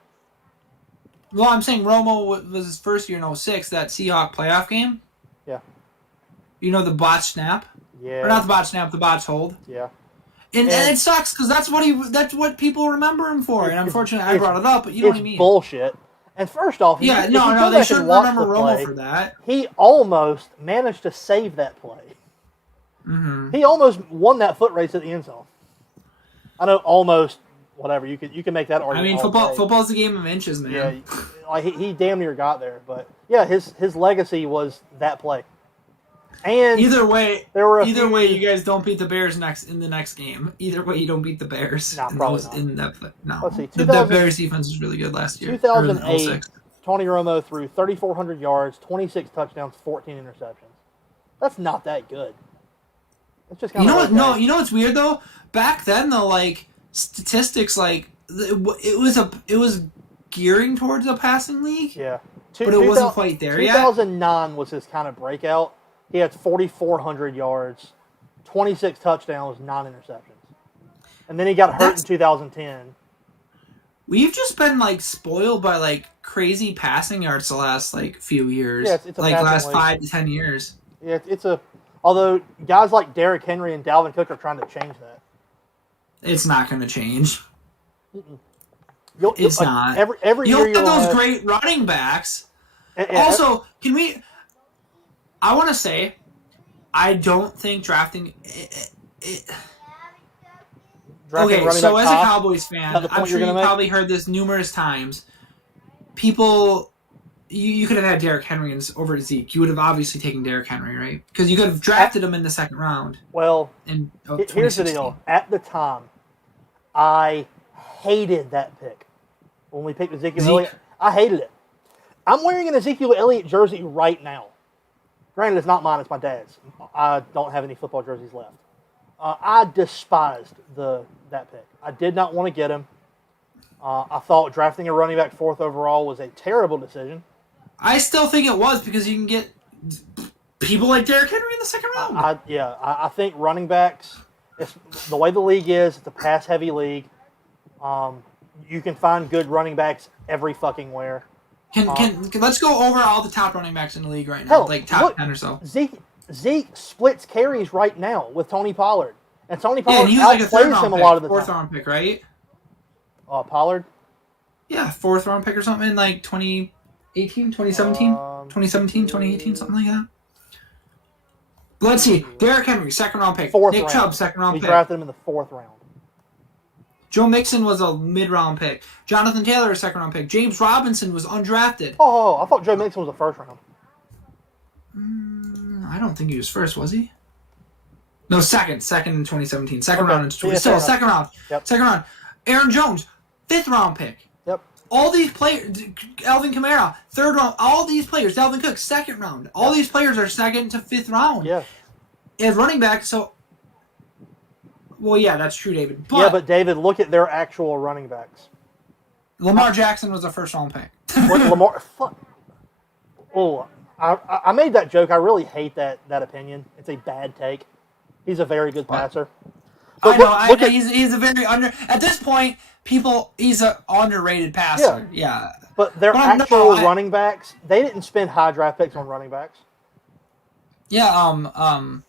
Well, I'm saying Romo was his first year in 06, that Seahawks playoff game. Yeah. You know the botch snap? Yeah. Or not the botch snap, the botch hold. Yeah. And it sucks because that's what people remember him for. And unfortunately, I brought it up, but you know what I mean. Bullshit. And first off, they shouldn't remember Romo for that. He almost managed to save that play. Mm-hmm. He almost won that foot race at the end zone. I know almost. Whatever you can make that argument. I mean, football's a game of inches, man. Yeah, like he damn near got there, but yeah, his legacy was that play. And either way, you guys don't beat the Bears in the next game. Either way, you don't beat the Bears. No, probably not. No, let's see. The Bears defense was really good last year. 2008, Tony Romo threw 3,400 yards, 26 touchdowns, 14 interceptions. That's not that good. It's just kind of you know what's weird though? Back then though, like. Statistics like it was gearing towards a passing league. Yeah, but it wasn't quite there yet. 2009 was his kind of breakout. He had 4,400 yards, 26 touchdowns, 9 interceptions, and then he got hurt in 2010. We've just been like spoiled by like crazy passing yards the last like few years. Yeah, it's like last 5 to 10 years. Yeah, although guys like Derrick Henry and Dalvin Cook are trying to change that. It's not going to change. It's not. Every year you'll have those great running backs. Also, I want to say, I don't think drafting. Okay, so as a Cowboys fan, I'm sure you probably heard this numerous times. People, you could have had Derrick Henry over Zeke. You would have obviously taken Derrick Henry, right? Because you could have drafted him in the second round. Well, here's the deal. At the time, I hated that pick. When we picked Ezekiel Elliott, I hated it. I'm wearing an Ezekiel Elliott jersey right now. Granted, it's not mine, it's my dad's. I don't have any football jerseys left. I despised that pick. I did not want to get him. I thought drafting a running back 4th overall was a terrible decision. I still think it was because you can get people like Derrick Henry in the second round. I think running backs, the way the league is, it's a pass-heavy league. You can find good running backs every fucking where. Let's go over all the top running backs in the league right now, like top 10 or so. Zeke splits carries right now with Tony Pollard, and Tony Pollard outplays him a lot of the time. 4th round pick, right? Pollard? Yeah, 4th round pick or something in like 2018, 2017, 2018, something like that. Let's see. Derrick Henry, 2nd round pick. Nick Chubb, 2nd round pick. We drafted him in the 4th round. Joe Mixon was a mid-round pick. Jonathan Taylor, a 2nd round pick. James Robinson was undrafted. Oh, I thought Joe Mixon was a 1st round. I don't think he was 1st, was he? No, 2nd in 2017. 2nd round in 2017. Still, 2nd round. Yep. 2nd round. Aaron Jones, 5th round pick. Yep. All these players, Alvin Kamara, 3rd round. All these players, Dalvin Cook, 2nd round. All these players are 2nd to 5th round. Yeah. As running back, so. Well, yeah, that's true, David. But David, look at their actual running backs. Lamar Jackson was a 1st round pick. Lamar, fuck. Oh, I made that joke. I really hate that opinion. It's a bad take. He's a very good passer. I know. He's a very at this point, he's an underrated passer. Yeah. But their actual running backs, they didn't spend high draft picks on running backs. Yeah.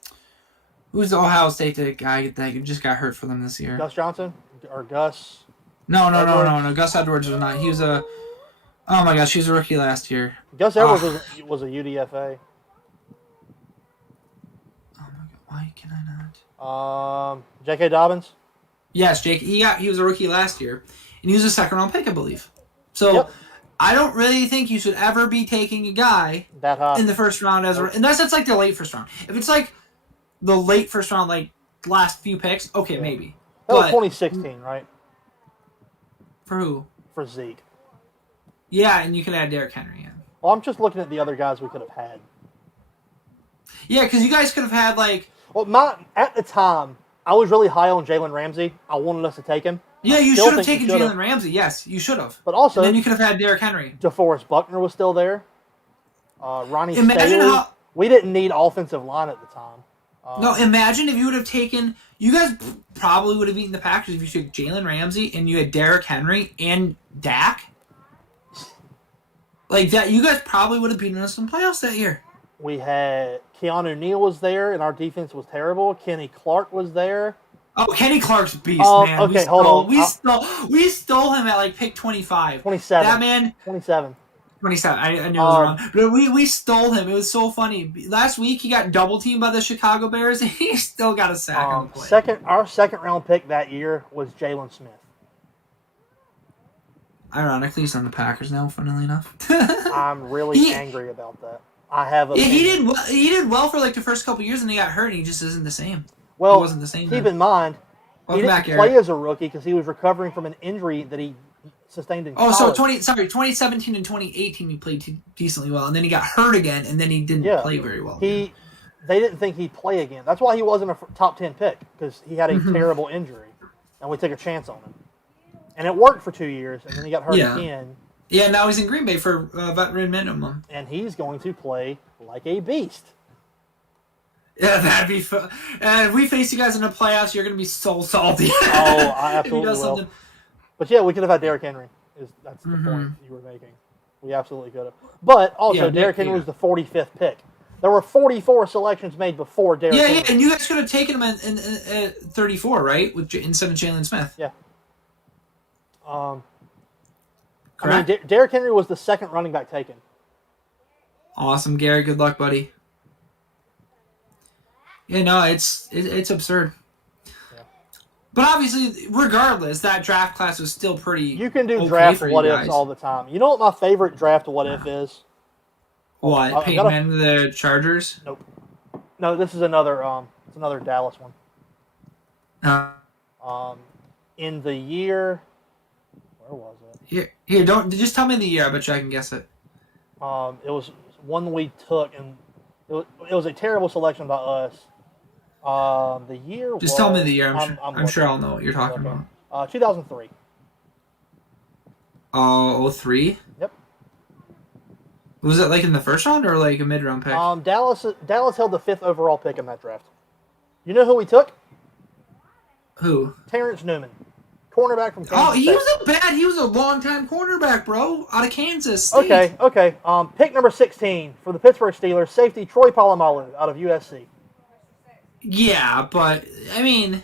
Who's the Ohio State guy that just got hurt for them this year? Gus Johnson or Gus? No. Gus Edwards was not. He was a. Oh my gosh, he was a rookie last year. Gus Edwards was a UDFA. Oh my god, why can I not? J.K. Dobbins. Yes, Jake. He was a rookie last year, and he was a 2nd round pick, I believe. So, I don't really think you should ever be taking a guy that high in the 1st round unless it's like the late 1st round. If it's like the late 1st round, like last few picks, okay, maybe. That was 2016, right? For who? For Zeke. Yeah, and you can add Derrick Henry in. Well, I'm just looking at the other guys we could have had. Yeah, because you guys could have had like. Well, at the time, I was really high on Jalen Ramsey. I wanted us to take him. Yeah, you should have taken Jalen Ramsey. Yes, you should have. But also, and then you could have had Derrick Henry. DeForest Buckner was still there. Ronnie Staley. We didn't need offensive line at the time. No, imagine if you would have taken. You guys probably would have beaten the Packers if you took Jalen Ramsey and you had Derrick Henry and Dak. Like that, you guys probably would have beaten us in playoffs that year. We had Keanu Neal was there, and our defense was terrible. Kenny Clark was there. Oh, Kenny Clark's a beast, man. Okay, hold on. We stole him at like pick 25. 27. That man. 27. 27. I knew it was wrong. But we stole him. It was so funny. Last week he got double teamed by the Chicago Bears, and he still got a sack on the play. Our second round pick that year was Jalen Smith. Ironically, he's on the Packers now. Funnily enough. I'm really angry about that. I have a. He did well for like the first couple years, and he got hurt, and he just isn't the same. Well, he wasn't the same. Keep in mind, he didn't play as a rookie because he was recovering from an injury that he sustained in college. So 2017 and 2018 he played decently well, and then he got hurt again, and then he didn't play very well. They didn't think he'd play again. That's why he wasn't a top 10 pick, because he had a terrible injury, and we took a chance on him. And it worked for 2 years, and then he got hurt again. Yeah, now he's in Green Bay for veteran minimum. And he's going to play like a beast. Yeah, that'd be fun. And if we face you guys in the playoffs, you're going to be so salty. Oh, I absolutely will. But yeah, we could have had Derrick Henry. That's the point you were making. We absolutely could have. But also, Derrick Henry was the 45th pick. There were 44 selections made before Derrick Henry. Yeah, and you guys could have taken him in 34, right? Instead of Jalen Smith. Yeah. I mean, Derrick Henry was the second running back taken. Awesome, Gary. Good luck, buddy. Yeah, no, it's absurd. Yeah. But obviously, regardless, that draft class was still pretty. You can do draft what ifs all the time. You know what my favorite draft what if is? What? Peyton Manning the Chargers? Nope. No, this is another. It's another Dallas one. In the year. Where was it? Here, don't just tell me the year. I bet you I can guess it. It was one we took, and it was a terrible selection by us. The year. Just tell me the year. I'm sure I'll know what you're talking about. 2003. 03? Yep. Was it like in the first round or like a mid-round pick? Dallas held the 5th overall pick in that draft. You know who we took? Who? Terrence Newman. Cornerback from Kansas State. He was a long-time cornerback, bro, out of Kansas State. Okay. Pick number 16 for the Pittsburgh Steelers, safety Troy Polamalu out of USC. Yeah, but I mean,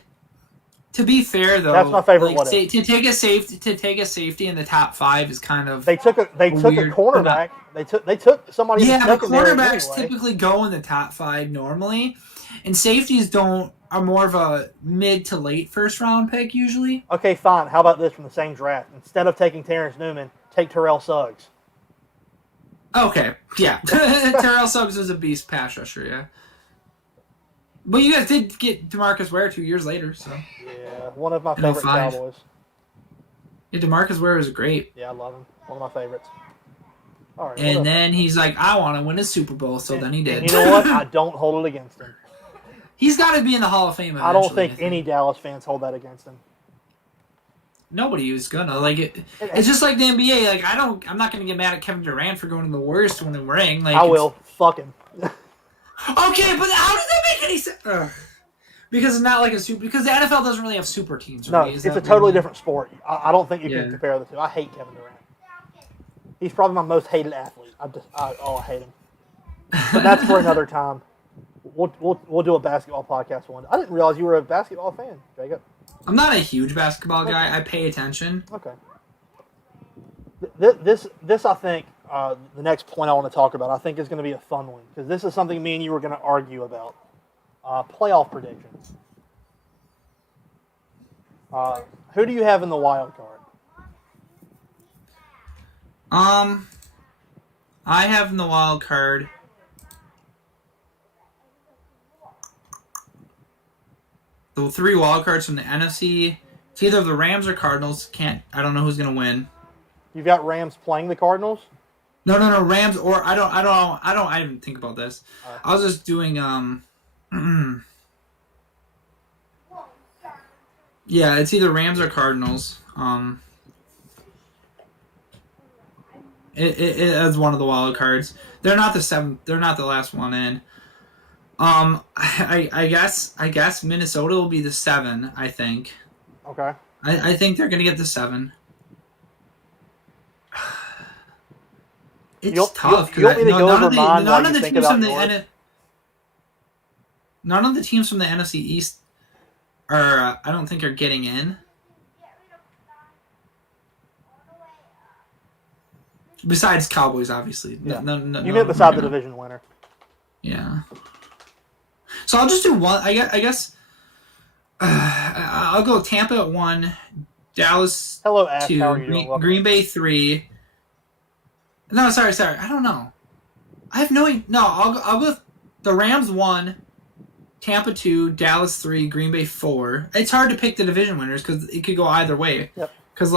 to be fair though, that's my favorite one. To take a safety in the top 5 is kind of they took a cornerback. They took somebody. Yeah, but cornerbacks typically go in the top 5 normally, and safeties are more of a mid to late first round pick usually. Okay, fine. How about this from the same draft? Instead of taking Terrence Newman, take Terrell Suggs. Okay, yeah. Terrell Suggs is a beast pass rusher, yeah. But you guys did get DeMarcus Ware 2 years later, so. Yeah, one of my favorite Cowboys. Yeah, DeMarcus Ware is great. Yeah, I love him. One of my favorites. All right. And then he's like, I want to win a Super Bowl, so then he did. And you know what? I don't hold it against him. He's got to be in the Hall of Fame eventually. I don't think any Dallas fans hold that against him. Nobody is gonna it's just like the NBA. Like I'm not gonna get mad at Kevin Durant for going to the worst when the ring. Like I will. Fuck him. Okay, but how does that make any sense? Because it's not like because the NFL doesn't really have super teams. Right? No, it's a totally different sport. I don't think you can compare the two. I hate Kevin Durant. He's probably my most hated athlete. I hate him. But that's for another time. We'll do a basketball podcast one. I didn't realize you were a basketball fan, Jacob. I'm not a huge basketball guy. I pay attention. Okay. This I think the next point I want to talk about I think is going to be a fun one because this is something me and you were going to argue about. Playoff predictions. Who do you have in the wild card? I have in the wild card. The 3 wild cards from the NFC. It's either the Rams or Cardinals. I don't know who's gonna win. You've got Rams playing the Cardinals? No, Rams or I didn't think about this. I was just doing yeah, it's either Rams or Cardinals. It is one of the wild cards. They're not the 7th. They're not the last one in. I guess Minnesota will be the 7. I think. Okay. I think they're gonna get the 7. It's tough. You want me to go over mine while you think about yours? None of the teams from the NFC East are getting in. Besides Cowboys, obviously. Yeah. No, You meant beside the division winner. Yeah. So I'll just do one. I guess I'll go Tampa at 1, Dallas Hello, Ash. 2, How are you doing? Welcome. Green Bay 3. No, sorry. I don't know. I have no. No, I'll go the Rams 1, Tampa 2, Dallas 3, Green Bay 4. It's hard to pick the division winners because it could go either way. Yep. Because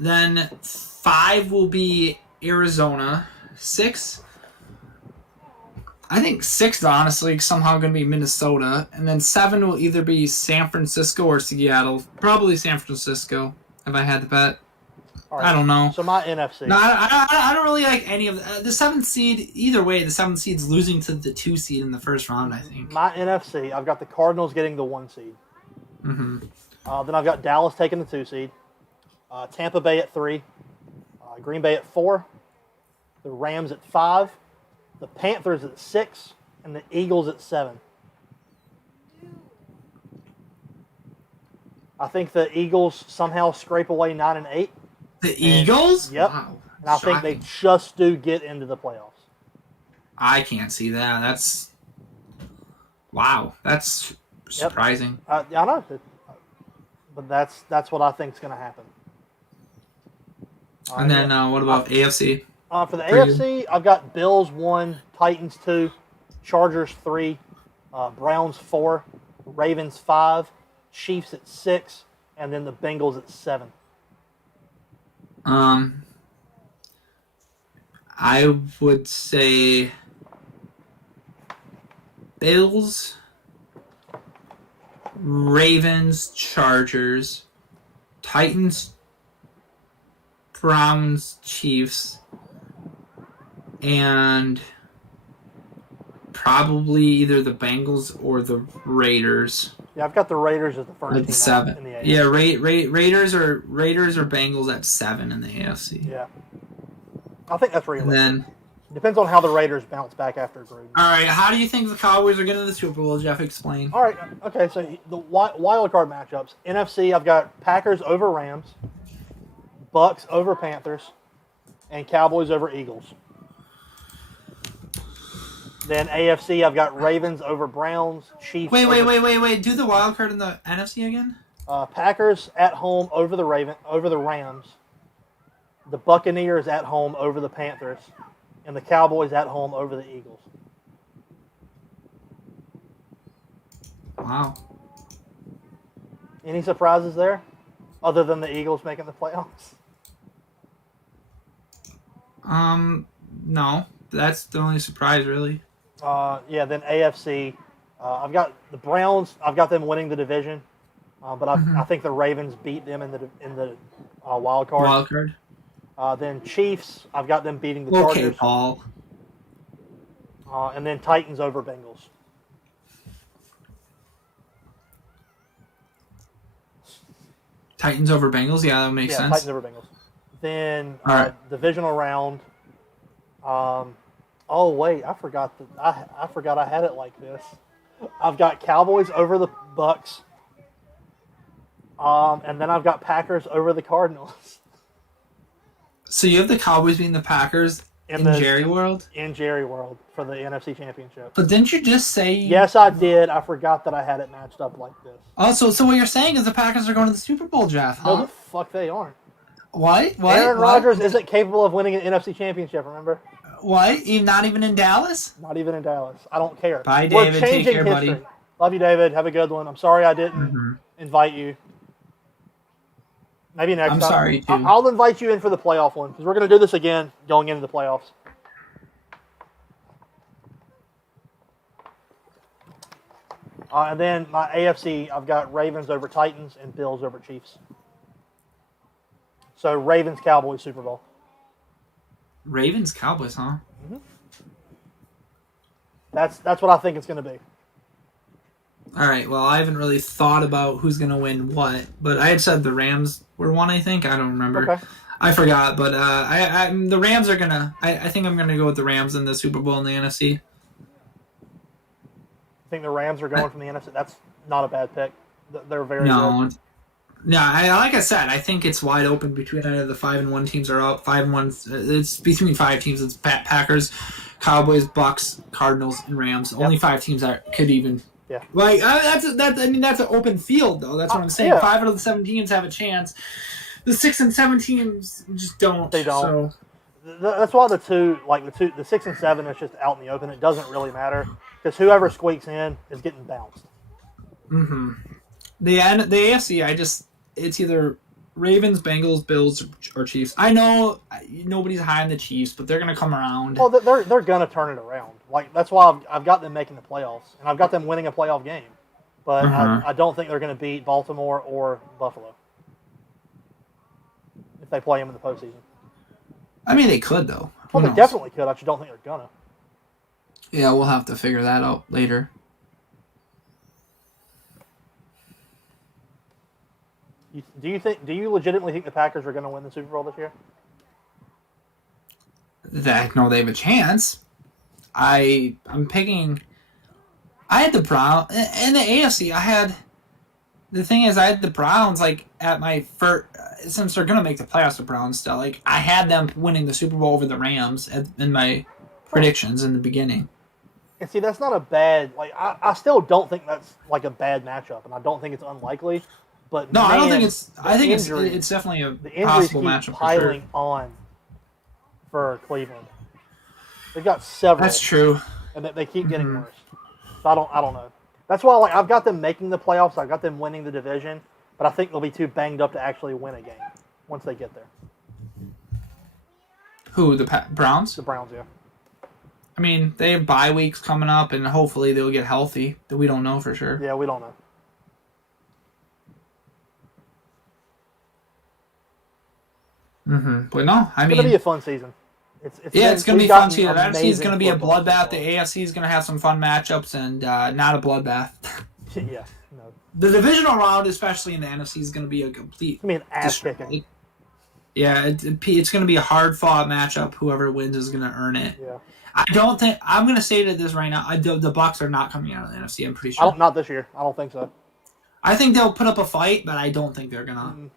then 5 will be Arizona. 6. I think 6 is honestly somehow going to be Minnesota, and then 7 will either be San Francisco or Seattle. Probably San Francisco, if I had to bet. Right. I don't know. So my NFC. No, I don't really like any of the 7th seed. Either way, the 7th seed's losing to the 2 seed in the first round, I think. My NFC, I've got the Cardinals getting the 1 seed. Mm-hmm. Then I've got Dallas taking the 2 seed. Tampa Bay at 3. Green Bay at 4. The Rams at 5. The Panthers at 6. And the Eagles at 7. I think the Eagles somehow scrape away 9 and 8. The Eagles? Yep. Wow. And I think they just do get into the playoffs. I can't see that. That's surprising. I know, but that's what I think is going to happen. And then what about AFC? For the AFC, I've got Bills 1, Titans 2, Chargers 3, Browns 4, Ravens 5, Chiefs at 6, and then the Bengals at 7. I would say Bills, Ravens, Chargers, Titans, Browns, Chiefs, and probably either the Bengals or the Raiders. Yeah, I've got the Raiders as the first At team 7. in the AFC. Yeah, Raiders or Bengals at 7 in the AFC. Yeah. I think that's realistic. And then, depends on how the Raiders bounce back after Gruden. all right, how do you think the Cowboys are getting to the Super Bowl, Jeff? Explain. All right, okay, so the wild card matchups. NFC, I've got Packers over Rams, Bucks over Panthers, and Cowboys over Eagles. Then AFC, I've got Ravens over Browns, Chiefs. Wait. Do the wild card in the NFC again? Packers at home over the Rams. The Buccaneers at home over the Panthers, and the Cowboys at home over the Eagles. Wow. Any surprises there, other than the Eagles making the playoffs? No. That's the only surprise, really. Then AFC, I've got the Browns. I've got them winning the division, but I think the Ravens beat them in the wild card. Wild card. Then Chiefs, I've got them beating the Chargers. Okay, Paul. And then Titans over Bengals. Titans over Bengals? Yeah, that makes sense. Titans over Bengals. Then All right. Divisional round. Oh wait, I forgot I had it like this. I've got Cowboys over the Bucks. And then I've got Packers over the Cardinals. So you have the Cowboys beating the Packers in Jerry World? In Jerry World for the NFC Championship. But didn't you just say... Yes, I did. I forgot that I had it matched up like this. Oh, so what you're saying is the Packers are going to the Super Bowl, Jeff, huh? No, the fuck they aren't. What? Aaron Rodgers isn't capable of winning an NFC Championship, remember? What? Not even in Dallas? Not even in Dallas. I don't care. Bye, David. Take care, buddy. Love you, David. Have a good one. I'm sorry I didn't invite you. Maybe next time. I'm sorry, too. I'll invite you in for the playoff one, because we're going to do this again going into the playoffs. And then my AFC, I've got Ravens over Titans and Bills over Chiefs. So Ravens, Cowboys, Super Bowl. Ravens, Cowboys, huh? Mm-hmm. That's what I think it's going to be. All right, well, I haven't really thought about who's going to win what, but I had said the Rams were one, I think. I don't remember. Okay. I forgot, but the Rams are going to... I think I'm going to go with the Rams in the Super Bowl in the NFC. I think the Rams are going from the NFC? That's not a bad pick. They're very No. good. No, like I said, I think it's wide open between either the 5-1 teams are up. 5-1. It's between 5 teams. It's Packers, Cowboys, Bucks, Cardinals, and Rams. Yep. Only 5 teams that could even. Yeah. Like that's an open field though. That's what I'm saying. Yeah. 5 out of the 7 teams have a chance. The 6 and 7 teams just don't. They don't. So. That's why the 6 and 7 is just out in the open. It doesn't really matter because whoever squeaks in is getting bounced. Mm-hmm. The AFC, it's either Ravens, Bengals, Bills, or Chiefs. I know nobody's high on the Chiefs, but they're gonna come around. Well, they're gonna turn it around. Like that's why I've got them making the playoffs, and I've got them winning a playoff game. But I don't think they're gonna beat Baltimore or Buffalo if they play them in the postseason. I mean, they could though. Well, they definitely could. I just don't think they're gonna. Yeah, we'll have to figure that out later. Do you legitimately think the Packers are going to win the Super Bowl this year? No, they have a chance. I'm picking. I had the Browns in the AFC. The thing is, I had the Browns like at my first. Since they're going to make the playoffs, the Browns still I had them winning the Super Bowl over the Rams in my predictions in the beginning. And see, that's not a bad. I still don't think that's like a bad matchup, and I don't think it's unlikely. But no, man, I don't think it's. I think injuries, it's definitely a the injuries possible keep matchup piling for sure. on for Cleveland. They've got several. That's true, and they keep getting worse. So I don't know. That's why I've got them making the playoffs. I've got them winning the division, but I think they'll be too banged up to actually win a game once they get there. Who the Browns? The Browns, yeah. I mean, they have bye weeks coming up, and hopefully they'll get healthy. That we don't know for sure. Yeah, we don't know. But no, I mean, it's gonna be a fun season. It's gonna be a fun season. The NFC is gonna be a bloodbath. The AFC is gonna have some fun matchups, and not a bloodbath. Yeah, no. The divisional round, especially in the NFC, is gonna be a complete. It's gonna be an ass kicking. Yeah, it's gonna be a hard fought matchup. Whoever wins is gonna earn it. Yeah. I don't think I'm gonna say this right now. The Bucks are not coming out of the NFC. I'm pretty sure. Not this year. I don't think so. I think they'll put up a fight, but I don't think they're gonna.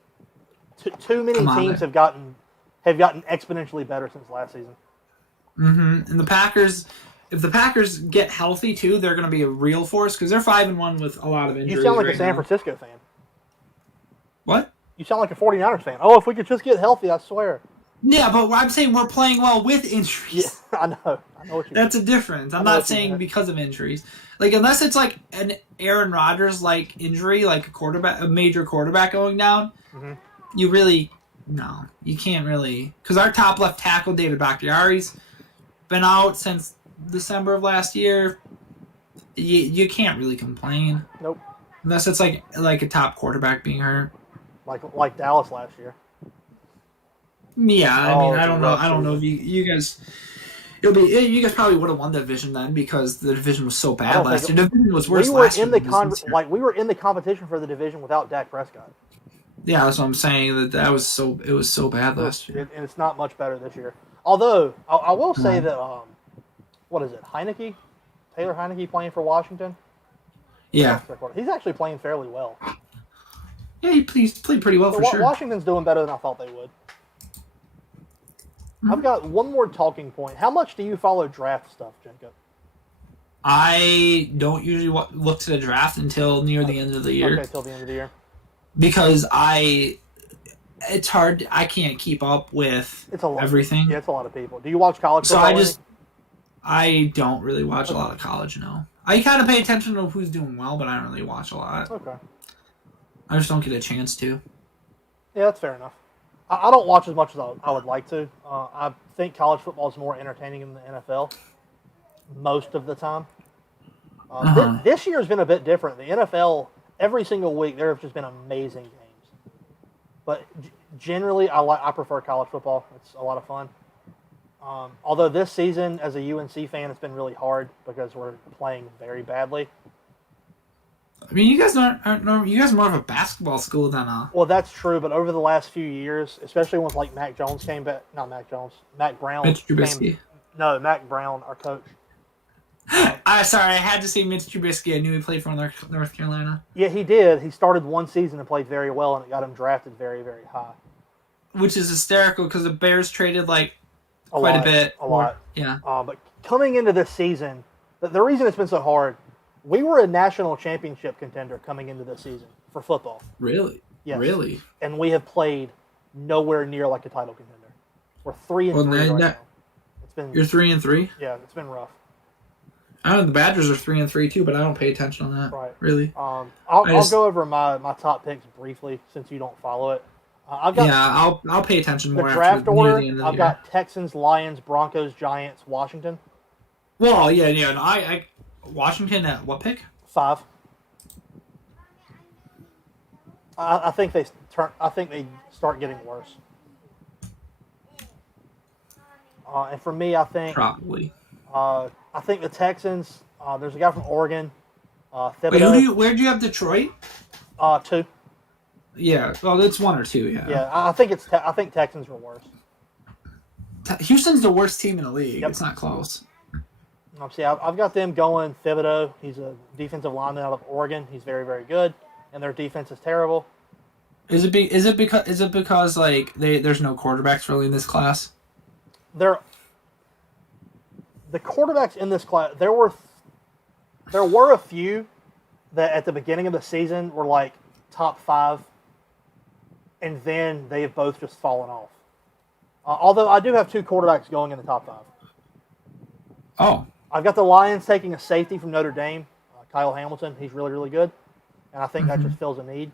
Too many teams have gotten exponentially better since last season. And the Packers, if the Packers get healthy too, they're going to be a real force because they're 5-1 with a lot of injuries. You sound like right a San now. Francisco fan. What? You sound like a 49ers fan. Oh, if we could just get healthy, I swear. Yeah, but I'm saying we're playing well with injuries. Yeah, I know what you mean. That's a difference. I'm not saying because of injuries. Like unless it's like an Aaron Rodgers like injury, like a major quarterback going down, you really. No, you can't really, because our top left tackle, David Bakhtiari's been out since December of last year. You can't really complain. Nope. Unless it's like a top quarterback being hurt. Like Dallas last year. Yeah, I mean, I don't know if you guys. You guys probably would have won the division then because the division was so bad last year. The division was worse last year. We were in the competition for the division without Dak Prescott. Yeah, that's what I'm saying. It was so bad last year, and it's not much better this year. Although I will say that what is it, Heineke, Taylor Heineke playing for Washington? Yeah, he's actually playing fairly well. Yeah, he played pretty well for sure. Washington's doing better than I thought they would. I've got one more talking point. How much do you follow draft stuff, Jacob? I don't usually look to the draft until near the end of the year. Okay, till the end of the year. Because it's hard. I can't keep up with everything. Yeah, it's a lot of people. Do you watch college football? So I don't really watch a lot of college, no. I kind of pay attention to who's doing well, but I don't really watch a lot. Okay. I just don't get a chance to. Yeah, that's fair enough. I don't watch as much as I would like to. I think college football is more entertaining than the NFL most of the time. This year has been a bit different. The NFL, every single week, there have just been amazing games. But generally, I prefer college football. It's a lot of fun. Although this season, as a UNC fan, it's been really hard because we're playing very badly. I mean, you guys you guys are more of a basketball school than a... Well, that's true, but over the last few years, especially once like Mac Jones came back, not Mac Jones, Mac Brown. Mitch Trubisky. Mac Brown, our coach. I had to say Mitch Trubisky. I knew he played for North Carolina. Yeah, he did. He started one season and played very well, and it got him drafted very, very high. Which is hysterical because the Bears traded quite a bit. A lot. Yeah. But coming into this season, the reason it's been so hard, we were a national championship contender coming into this season for football. Really? Yes. Really? And we have played nowhere near like a title contender. We're 3-3 right now. It's been. You're 3-3? Yeah, it's been rough. I don't know, the Badgers are 3-3 too, but I don't pay attention on that. Right. Really. I'll go over my top picks briefly since you don't follow it. I've got I'll pay attention more the draft after order. near the end of the I've year. got Texans, Lions, Broncos, Giants, Washington. Well, yeah. And I Washington at what pick? 5. I think they start getting worse. And for me, I think Probably. I think the Texans. There's a guy from Oregon. Wait, Thibodeau. where'd you have Detroit? 2. Yeah, well, it's 1 or 2. Yeah. Yeah, I think I think Texans are worse. Houston's the worst team in the league. Yep. It's not close. See, I've got them going. Thibodeau. He's a defensive lineman out of Oregon. He's very, very good, and their defense is terrible. Is it because there's no quarterbacks really in this class? The quarterbacks in this class, there were a few that at the beginning of the season were like top 5, and then they've both just fallen off. Although I do have 2 quarterbacks going in the top 5. Oh. I've got the Lions taking a safety from Notre Dame, Kyle Hamilton. He's really, really good, and I think that just fills a need.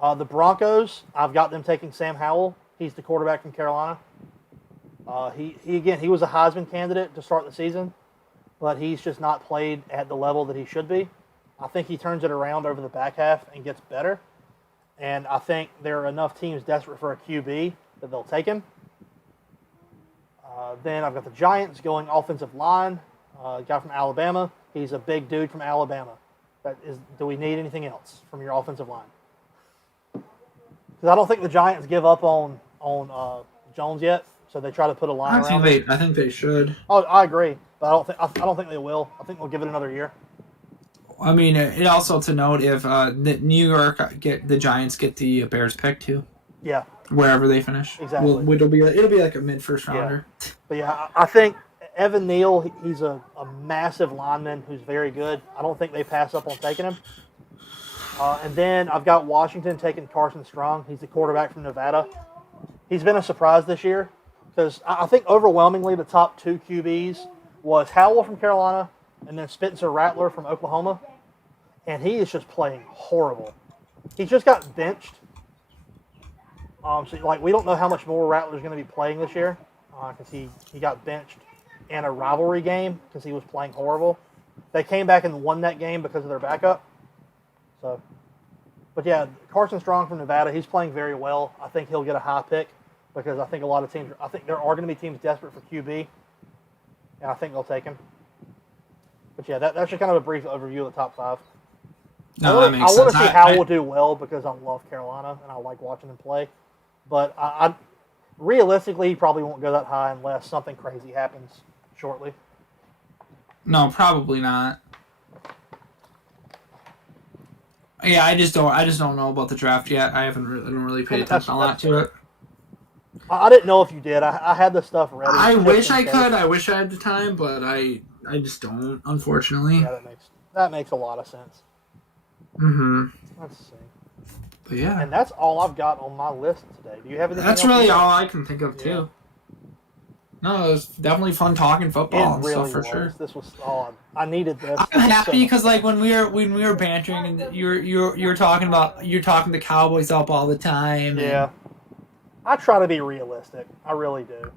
The Broncos, I've got them taking Sam Howell. He's the quarterback from Carolina. He was a Heisman candidate to start the season, but he's just not played at the level that he should be. I think he turns it around over the back half and gets better, and I think there are enough teams desperate for a QB that they'll take him. Then I've got the Giants going offensive line. A guy from Alabama. He's a big dude from Alabama. Do we need anything else from your offensive line? Because I don't think the Giants give up on Jones yet, so they try to put a line around him. I think they should. Oh, I agree, but I don't think they will. I think they'll give it another year. I mean, it also to note if New York the Giants get the Bears pick too. Yeah. Wherever they finish. Exactly. It'll be like a mid-first rounder. Yeah. But yeah, I think Evan Neal, he's a massive lineman who's very good. I don't think they pass up on taking him. And then I've got Washington taking Carson Strong. He's the quarterback from Nevada. He's been a surprise this year because I think overwhelmingly the top 2 QBs was Howell from Carolina and then Spencer Rattler from Oklahoma. And he is just playing horrible. He just got benched. We don't know how much more Rattler's going to be playing this year because he got benched in a rivalry game because he was playing horrible. They came back and won that game because of their backup. But yeah, Carson Strong from Nevada, he's playing very well. I think he'll get a high pick because I think there are going to be teams desperate for QB, and I think they'll take him. But yeah, that's just kind of a brief overview of the top 5. No, that makes sense. I want to see how we'll do well because I love Carolina and I like watching them play. But I realistically, he probably won't go that high unless something crazy happens shortly. No, probably not. Yeah, I just don't know about the draft yet. I don't really pay attention a lot to it. I didn't know if you did. I had the stuff ready. I wish I could. I wish I had the time, but I just don't, unfortunately. Yeah, that makes a lot of sense. Mm-hmm. Let's see. But yeah. And that's all I've got on my list today. Do you have anything That's else really all I can think of, too. Yeah. No, it was definitely fun talking football and stuff for sure. This was I needed this. I'm happy because when we were bantering and you're talking the Cowboys up all the time. Yeah. I try to be realistic. I really do.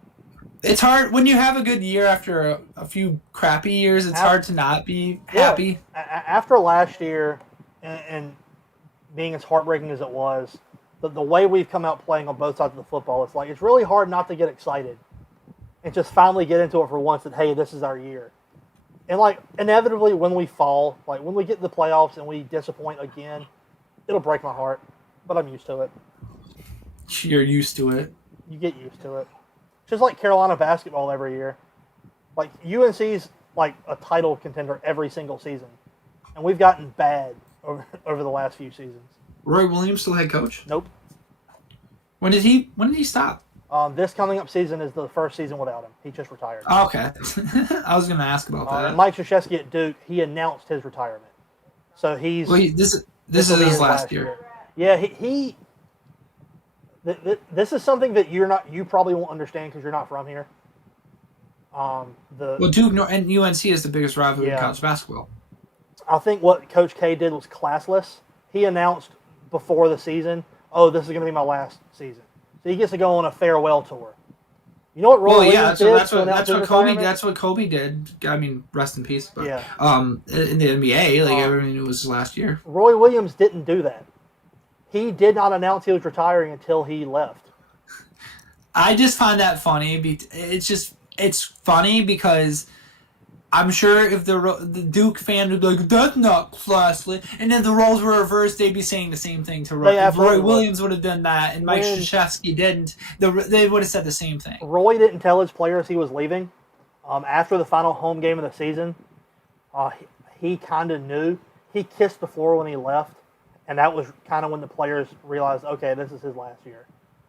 It's hard when you have a good year after a few crappy years. It's hard to not be happy. After last year, and being as heartbreaking as it was, the way we've come out playing on both sides of the football, it's really hard not to get excited and just finally get into it for once that, hey, this is our year. And inevitably when we fall, when we get to the playoffs and we disappoint again, it'll break my heart, but I'm used to it. You're used to it. You get used to it. Just like Carolina basketball every year. UNC's like a title contender every single season, and we've gotten bad over the last few seasons. Roy Williams still head coach? Nope. When did he stop? This coming up season is the first season without him. He just retired. Oh, okay. I was going to ask about that. And Mike Krzyzewski at Duke, he announced his retirement. So he's... Well, this is his last year. Yeah, this is something that you probably won't understand because you're not from here. Duke and UNC is the biggest rivalry in college basketball. I think what Coach K did was classless. He announced before the season, "Oh, this is going to be my last season," so he gets to go on a farewell tour. You know what Roy Williams did? That's what Kobe did. I mean, rest in peace. But, yeah. In the NBA, everyone knew it was his last year. Roy Williams didn't do that. He did not announce he was retiring until he left. I just find that funny. It's funny because I'm sure if the Duke fan would be like, that's not classless, and then the roles were reversed, they'd be saying the same thing to Roy. If Roy Williams would have done that and Mike Krzyzewski didn't, they would have said the same thing. Roy didn't tell his players he was leaving. After the final home game of the season, he kind of knew. He kissed the floor when he left, and that was kind of when the players realized, okay, this is his last year.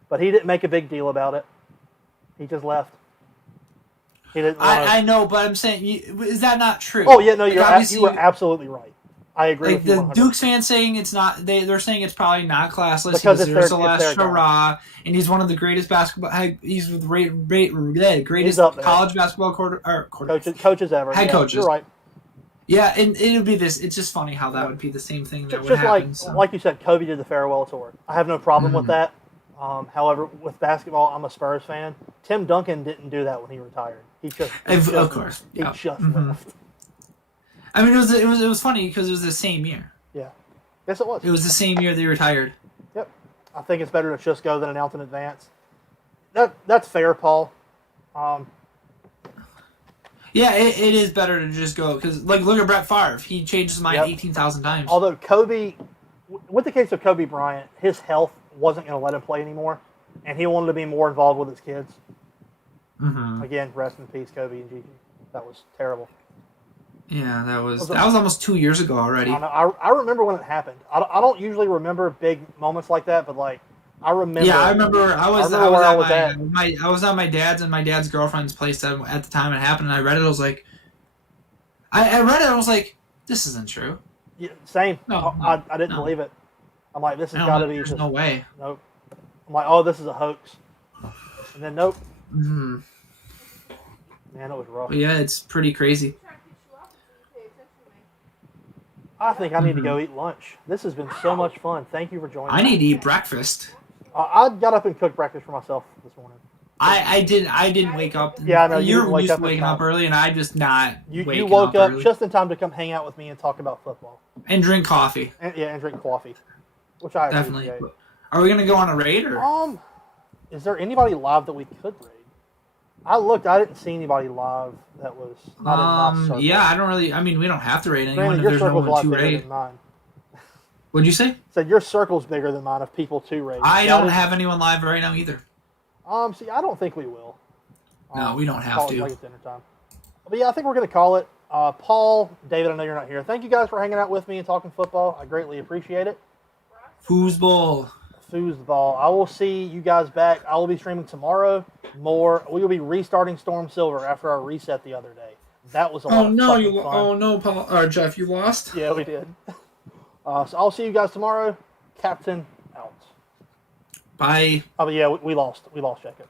But he didn't make a big deal about it. He just left. I know, but I'm saying, is that not true? Oh yeah, no, you were absolutely right. I agree. With you the 100%. Duke's fans saying it's not. They're saying it's probably not classless because there's the last hurrah, and he's one of the greatest basketball. He's the greatest college basketball coaches ever. Head coaches. You're right. Yeah, and it would be this. It's just funny how that would be the same thing that would happen. Like you said, Kobe did the farewell tour. I have no problem with that. However, with basketball, I'm a Spurs fan. Tim Duncan didn't do that when he retired. He just left. I mean, it was funny because it was the same year. Yeah, yes, it was. It was the same year they retired. Yep, I think it's better to just go than announce in advance. That's fair, Paul. Yeah, it is better to just go because, look at Brett Favre. He changed his mind 18,000 times. Although Kobe, with the case of Kobe Bryant, his health wasn't going to let him play anymore, and he wanted to be more involved with his kids. Mm-hmm. Again, rest in peace, Kobe and Gigi. That was terrible. Yeah, that was almost 2 years ago already. I remember when it happened. I don't usually remember big moments like that, but I remember. Yeah, I remember. I was at my dad's and my dad's girlfriend's place at the time it happened, and I read it. I was like, I read it. I was like, this isn't true. Yeah, same. No, I didn't believe it. I'm like, this has got to be. There's no way. Nope. I'm like, oh, this is a hoax. And then nope. Mm-hmm. Man, it was rough. But yeah, it's pretty crazy. I think I need to go eat lunch. This has been so much fun. Thank you for joining me. I need to eat breakfast. I got up and cooked breakfast for myself this morning. I didn't wake up. Yeah, I know. You're used to waking up early, and I just not. You woke up just in time to come hang out with me and talk about football and drink coffee. And drink coffee, which I definitely appreciate. Are we gonna go on a raid or? Is there anybody live that we could raid? I looked. I didn't see anybody live that was not in my circle. Yeah, I don't really. I mean, we don't have to raid anyone if your there's no circle's one to bigger raid. than mine. What'd you say? Said your circle's bigger than mine of people to raid. I don't have anyone live right now either. See, I don't think we will. No, we don't have to. Like it's dinner time. But yeah, I think we're going to call it. Paul, David, I know you're not here. Thank you guys for hanging out with me and talking football. I greatly appreciate it. Foosball. I will see you guys back. I will be streaming tomorrow. We will be restarting Storm Silver after our reset the other day. That was a lot of fun. Oh no, Paul or Jeff, you lost? Yeah, we did. So I'll see you guys tomorrow. Captain out. Bye. Oh, but yeah, we lost. We lost Jacob.